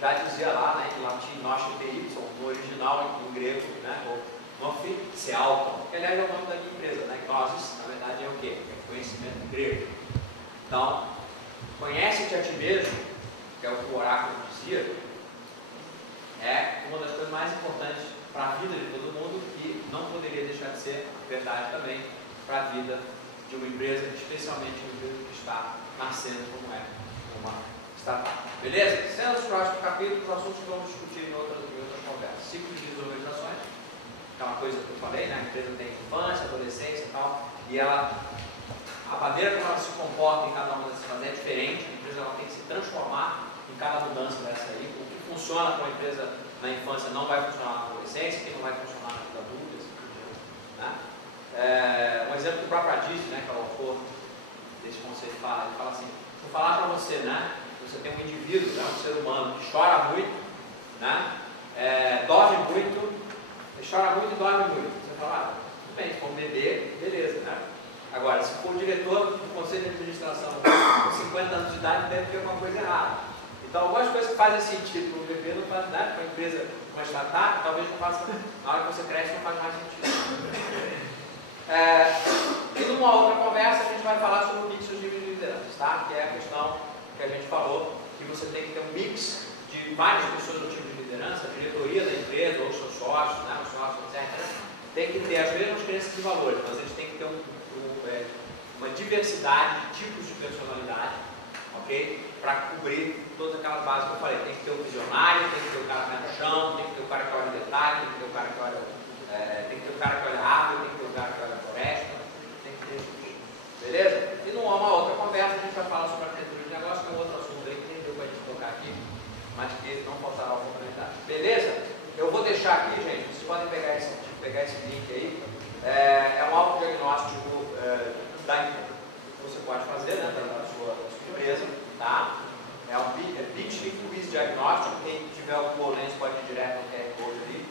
já dizia lá, né, em latim, noche PY, no original em grego, né, ou Nofi se alto, que aliás é o nome da minha empresa, né? Gnosis, na verdade é o quê? É conhecimento grego. Então, conhece-te a ti mesmo, que é o que o oráculo dizia, é uma das coisas mais importantes para a vida de todo mundo e não poderia deixar de ser verdade também para a vida de uma empresa, especialmente uma empresa que está nascendo como é uma startup. Beleza? Sendo os próximos capítulos, os assuntos que vamos discutir em outras conversas. Ciclo de desorganizações. É uma coisa que eu falei, né? A empresa tem infância, adolescência e tal, e a maneira como ela se comporta em cada uma dessas fases é diferente. A empresa ela tem que se transformar em cada mudança dessa aí. O que funciona com a empresa na infância não vai funcionar na adolescência, o que não vai funcionar na vida adulta, assim por diante. Né? Um exemplo que o próprio Adis, né, que é o autor desse conceito, ele fala assim: vou falar para você, né? Você tem um indivíduo, né, um ser humano que chora muito, né? Dorme muito. Chora muito e dorme muito. Você fala, tudo bem, se for um bebê, beleza, né? Agora, se for o diretor do conselho de administração com 50 anos de idade, deve ter alguma coisa errada. Então, algumas coisas que fazem sentido para o bebê não fazem nada, para uma empresa, uma startup, talvez não faça, na hora que você cresce, não faz mais sentido. E numa outra conversa, a gente vai falar sobre o mix tá? Que é a questão que a gente falou, que você tem que ter um mix de várias pessoas do time de liderança, a diretoria da empresa, ou os seus sócios, né, os sócios, etc. Tem que ter as mesmas crenças e valores, mas eles têm que ter uma diversidade de tipos de personalidade, ok? Para cobrir todas aquelas bases que eu falei. Tem que ter o visionário, tem que ter o cara que vai no chão, tem que ter o cara que olha detalhe, tem que ter o cara que olha, tem que ter o cara que olha a árvore, tem que ter o cara que olha a floresta, tem que ter isso. Beleza? E numa outra conversa a gente vai falar sobre arquitetura de negócio, que é um outro assunto aí que nem deu para a gente tocar aqui, mas que não faltará a oportunidade. Beleza? Eu vou deixar aqui, gente, vocês podem pegar esse link aí. É um autodiagnóstico que você pode fazer, né, da sua empresa, tá? É um Bit Quiz Diagnóstico. Quem tiver o Google Lens pode ir direto no QR Code ali.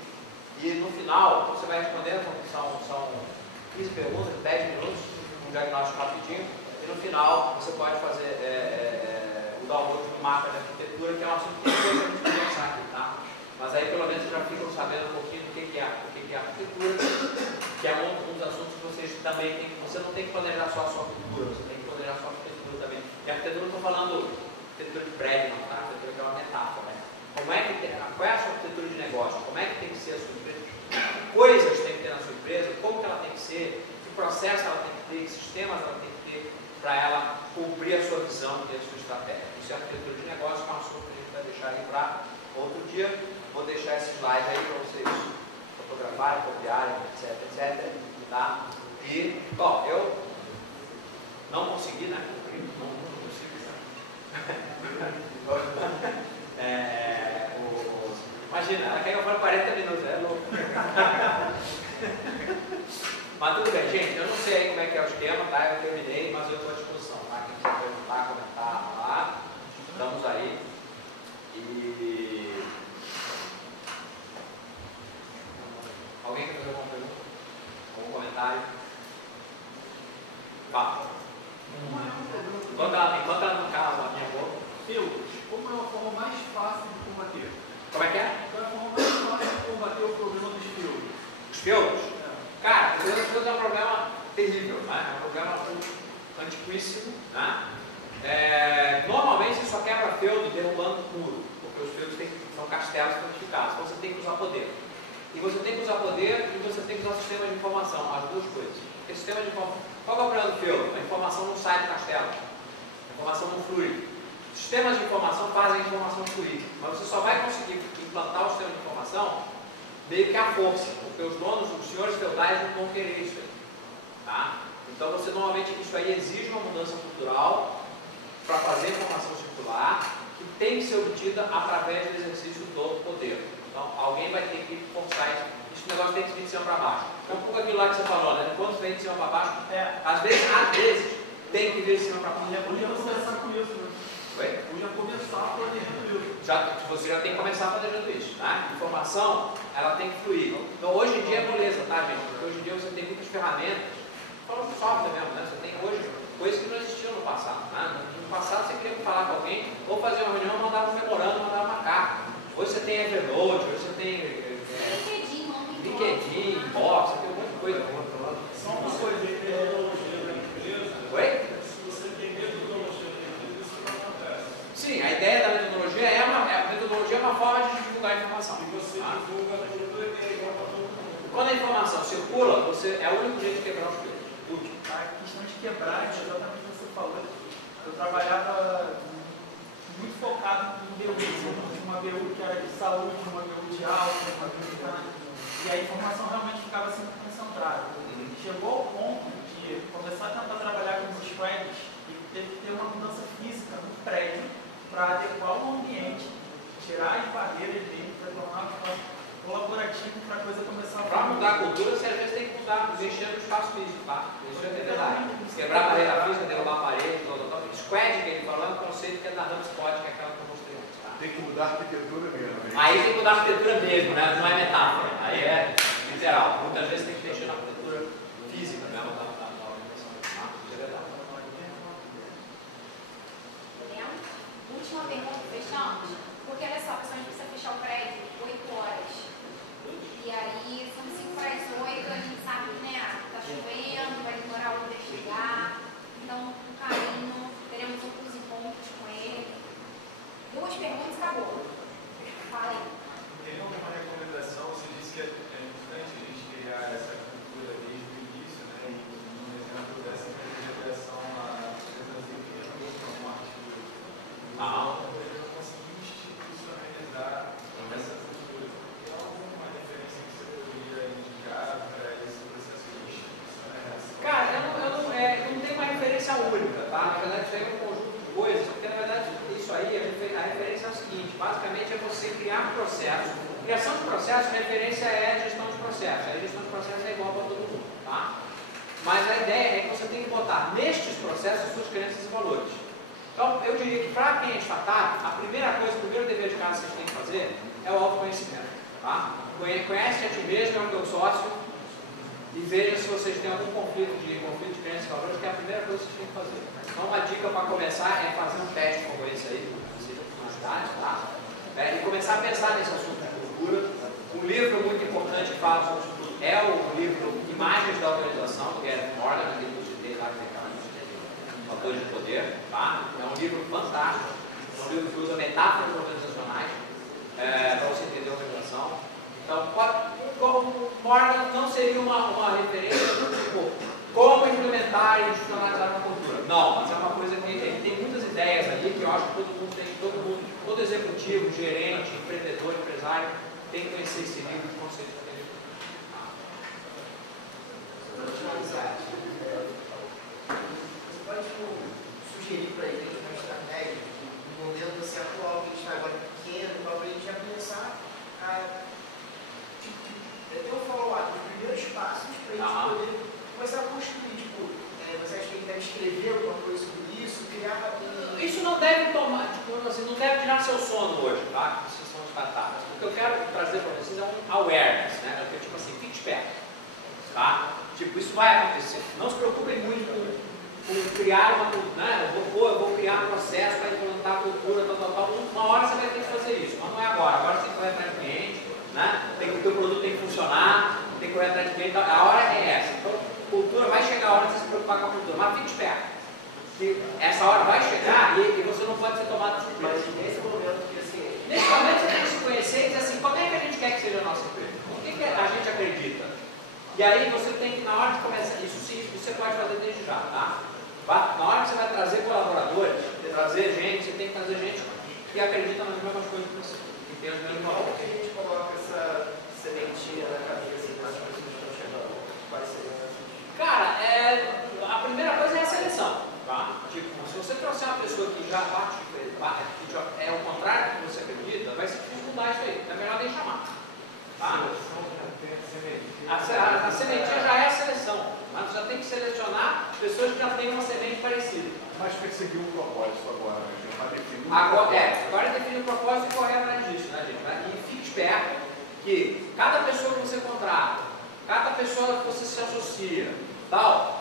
E no final, você vai respondendo, são 15 perguntas, 10 minutos, um diagnóstico rapidinho. E no final, você pode fazer o download do mapa de arquitetura, que é um assunto que depois a gente vai conversar aqui, tá? Mas aí pelo menos já ficam sabendo um pouquinho do que é arquitetura, que é um dos assuntos que vocês também tem. Você não tem que planejar só a sua cultura, você tem que planejar a sua arquitetura também. E a arquitetura, não estou falando arquitetura de prédio, não, tá? A arquitetura que é uma metáfora, né? Qual é a sua arquitetura de negócio? Como é que tem que ser a sua empresa? Que coisas tem que ter na sua empresa? Como que ela tem que ser? Que processo ela tem que ter? Que sistemas ela tem que ter para ela cumprir a sua visão e a sua estratégia? Isso é a arquitetura de negócio, que é um assunto que a gente vai deixar aí para outro dia. Vou deixar esse slide aí para vocês fotografarem, copiarem, etc, tá? E, bom, eu não consegui, né? Não consigo. Imagina, ela quer que eu fale 40 minutos, é louco. Mas tudo bem, gente, eu não sei aí como é que é o esquema, tá? Eu terminei, mas eu estou à disposição, tá? Quem quiser perguntar, comentar, lá, estamos aí. E... alguém quer fazer alguma pergunta? Algum comentário? Fala. Enquanto ela não cala a minha boca. Filtros, como é a forma mais fácil de combater? Como é que é? Qual é a forma mais fácil de combater o problema dos filtros? Os filtros? Cara, o problema dos filtros é um problema terrível, né? É um problema antiquíssimo, né? Normalmente você só quebra feltro derrubando muro, porque os filtros são castelos fortificados, então você tem que usar poder. E você tem que usar poder e você tem que usar sistema de informação, as duas coisas. Porque sistema de informação, qual é o problema do feltro? A informação não sai do castelo, a informação não flui. Sistemas de informação fazem a informação fluir, mas você só vai conseguir implantar o sistema de informação meio que à força, porque os donos, os senhores feudais não vão querer isso aí, tá? Então você normalmente, isso aí exige uma mudança cultural para fazer a informação circular, que tem que ser obtida através do exercício do poder. Então alguém vai ter que forçar isso. Esse negócio tem que vir de cima para baixo. Então um pouco aquilo lá que você falou, né? Quando vem de cima para baixo, às vezes tem que vir de cima para baixo. Eu podia começar com isso, né? Oi? Eu já começar planejando isso. Você já tem que começar planejando isso, tá? Informação, ela tem que fluir. Então hoje em dia é moleza, tá, gente? Porque hoje em dia você tem muitas ferramentas, falando de software mesmo, né? Você tem hoje coisas que não existiam no passado, né? No passado você queria falar com alguém, ou fazer uma reunião, mandava um memorando, mandava uma carta. Hoje você tem Evernote, hoje você tem LinkedIn, Inbox, você tem um monte de coisa. Só uma coisa, metodologia da empresa. Oi? Se você tem metodologia da empresa, isso não acontece. Sim, a ideia da metodologia é uma forma de divulgar a informação. E você divulga tudo é igual para todo mundo. Quando a informação circula, é o único jeito de quebrar os filtros. A questão de quebrar, é exatamente o que você falou. Eu trabalhava muito focado em BU, uma BU que era de saúde, uma BU de alta, uma BU de canal. E a informação realmente ficava sempre concentrada. Chegou ao ponto de começar a tentar trabalhar com os squads e teve que ter uma mudança física no prédio para adequar o ambiente, tirar as barreiras dele, para tornar colaborativo para a coisa começar a Para mudar a cultura, você às vezes tem que mudar, mexer no espaço físico, tá? Isso é verdade. Quebrar a barreira física, derrubar a parede, squad que ele falou é um conceito que é da HubSpot, que é aquela que eu mostrei antes, tá? Tem que mudar a arquitetura mesmo. Aí tem que mudar a arquitetura mesmo, né? Não é metáfora. Aí é literal. Muitas vezes tem que mexer na arquitetura física mesmo da organização. Isso é verdade. Última pergunta, fechamos? Porque olha só, pessoal, a gente precisa fechar o prédio 8 horas. E aí são 5 para as 8, a gente sabe que tá chovendo, vai demorar o dia chegar. Então, com carinho, teremos um perguntas, acabou. Fala aí. Tem uma recomendação, você disse que é importante a gente criar essa cultura desde o início, né? E um exemplo dessa integração a um artigo eu consegui institucionalizar essa cultura. Tem alguma referência que você poderia indicar para esse processo de institucionalização? Cara, eu não tenho uma referência única, tá? Na verdade, isso aí é um conjunto de coisas, porque na verdade isso aí, a referência é o seguinte, basicamente é você criar processos. Criação de processos, referência é gestão de processos. A gestão de processos é igual para todo mundo, tá? Mas a ideia é que você tem que botar nestes processos suas crenças e valores. Então, eu diria que para quem é startup, a primeira coisa, o primeiro dever de casa que vocês têm que fazer é o autoconhecimento, tá? Conhece a ti mesmo, é o teu sócio, e veja se vocês têm algum conflito de crenças e valores, que é a primeira coisa que vocês têm que fazer. Então, uma dica para começar é fazer um teste como esse aí, na cidade, tá? E começar a pensar nesse assunto de cultura. Um livro muito importante que fala sobre isso é o livro Imagens da Organização, do Gary Morgan, aquele que eu citei lá, que é aquela Fatores de Poder, tá? É um livro fantástico, é um livro que usa metáforas organizacionais para você entender a organização. Então, o Morgan não seria uma referência tipo, como implementar e institucionalizar uma cultura. Não, mas é uma coisa que ele tem muitas ideias ali que eu acho que todo executivo, gerente, empreendedor, empresário tem que conhecer esse livro de conceitos de Você pode sugerir para a gente uma estratégia, no modelo assim, atual que a gente está agora pequeno, para a gente já começar a ter um follow-up, os primeiros passos para a gente poder começar a construir. Tipo, você acha que a gente deve escrever alguma coisa sobre isso, criar... Isso não deve tomar, tipo, assim, não deve tirar seu sono hoje, tá? Vocês são startups. O que eu quero trazer para vocês é um awareness, né? É tipo assim, fique esperto, tá? Tipo, isso vai acontecer. Não se preocupem muito com criar uma cultura, né? Eu vou criar um processo para implantar a cultura, tal. Uma hora você vai ter que fazer isso, mas não é agora. Agora você tem que correr atrás do cliente, né? O teu produto tem que funcionar, tem que correr atrás do cliente, a hora é essa. Então, cultura, vai chegar a hora de você se preocupar com a cultura, mas fique esperto. Que essa hora vai chegar e você não pode ser tomado de surpresa. Mas nesse momento que assim... Nesse momento você tem que se conhecer e dizer assim, como é que a gente quer que seja a nossa empresa? O que a gente acredita? E aí você tem que, na hora de começar, isso sim, você pode fazer desde já, tá? Na hora que você vai trazer colaboradores, trazer gente, você tem que trazer gente que acredita nas mesmas coisas que você. Que tem os mesmos valores. Como que a gente coloca essa sementinha na cabeça das pessoas que estão chegando? Vai ser... Cara, a primeira coisa é a seleção. Tá? Tipo, se você trouxer uma pessoa que já que já é o contrário do que você acredita, vai ser difícil mudar isso aí. É melhor nem chamar. Tá? A sementinha já é a seleção, mas você já tem que selecionar pessoas que já têm uma semente parecida. Mas perseguir um propósito agora, né? Já está definido. Agora é definir o propósito e correr atrás disso, né, gente? E fique esperto que cada pessoa que você contrata, cada pessoa que você se associa, tal,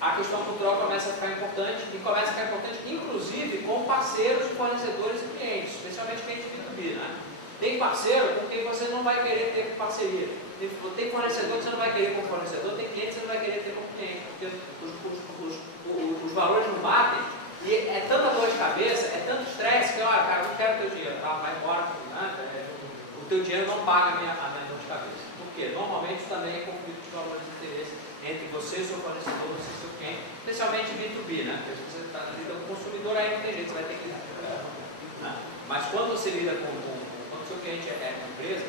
a questão cultural começa a ficar importante e começa a ficar importante, inclusive, com parceiros, fornecedores e clientes, especialmente clientes B2B, né? Tem parceiro com quem você não vai querer ter parceria. Tem fornecedor que você não vai querer como fornecedor, tem cliente que você não vai querer ter como cliente, porque os valores não batem e é tanta dor de cabeça, é tanto estresse que, olha, cara, eu não quero teu dinheiro, tá? Vai embora, né? O teu dinheiro não paga a minha dor de cabeça. Por quê? Normalmente isso também é conflito de valores de interesse entre você e seu fornecedor, você e seu cliente, especialmente B2B, né? Porque se você está lidando com o consumidor, aí não tem jeito, você vai ter que lidar. Mas quando você lida quando o seu cliente é uma empresa,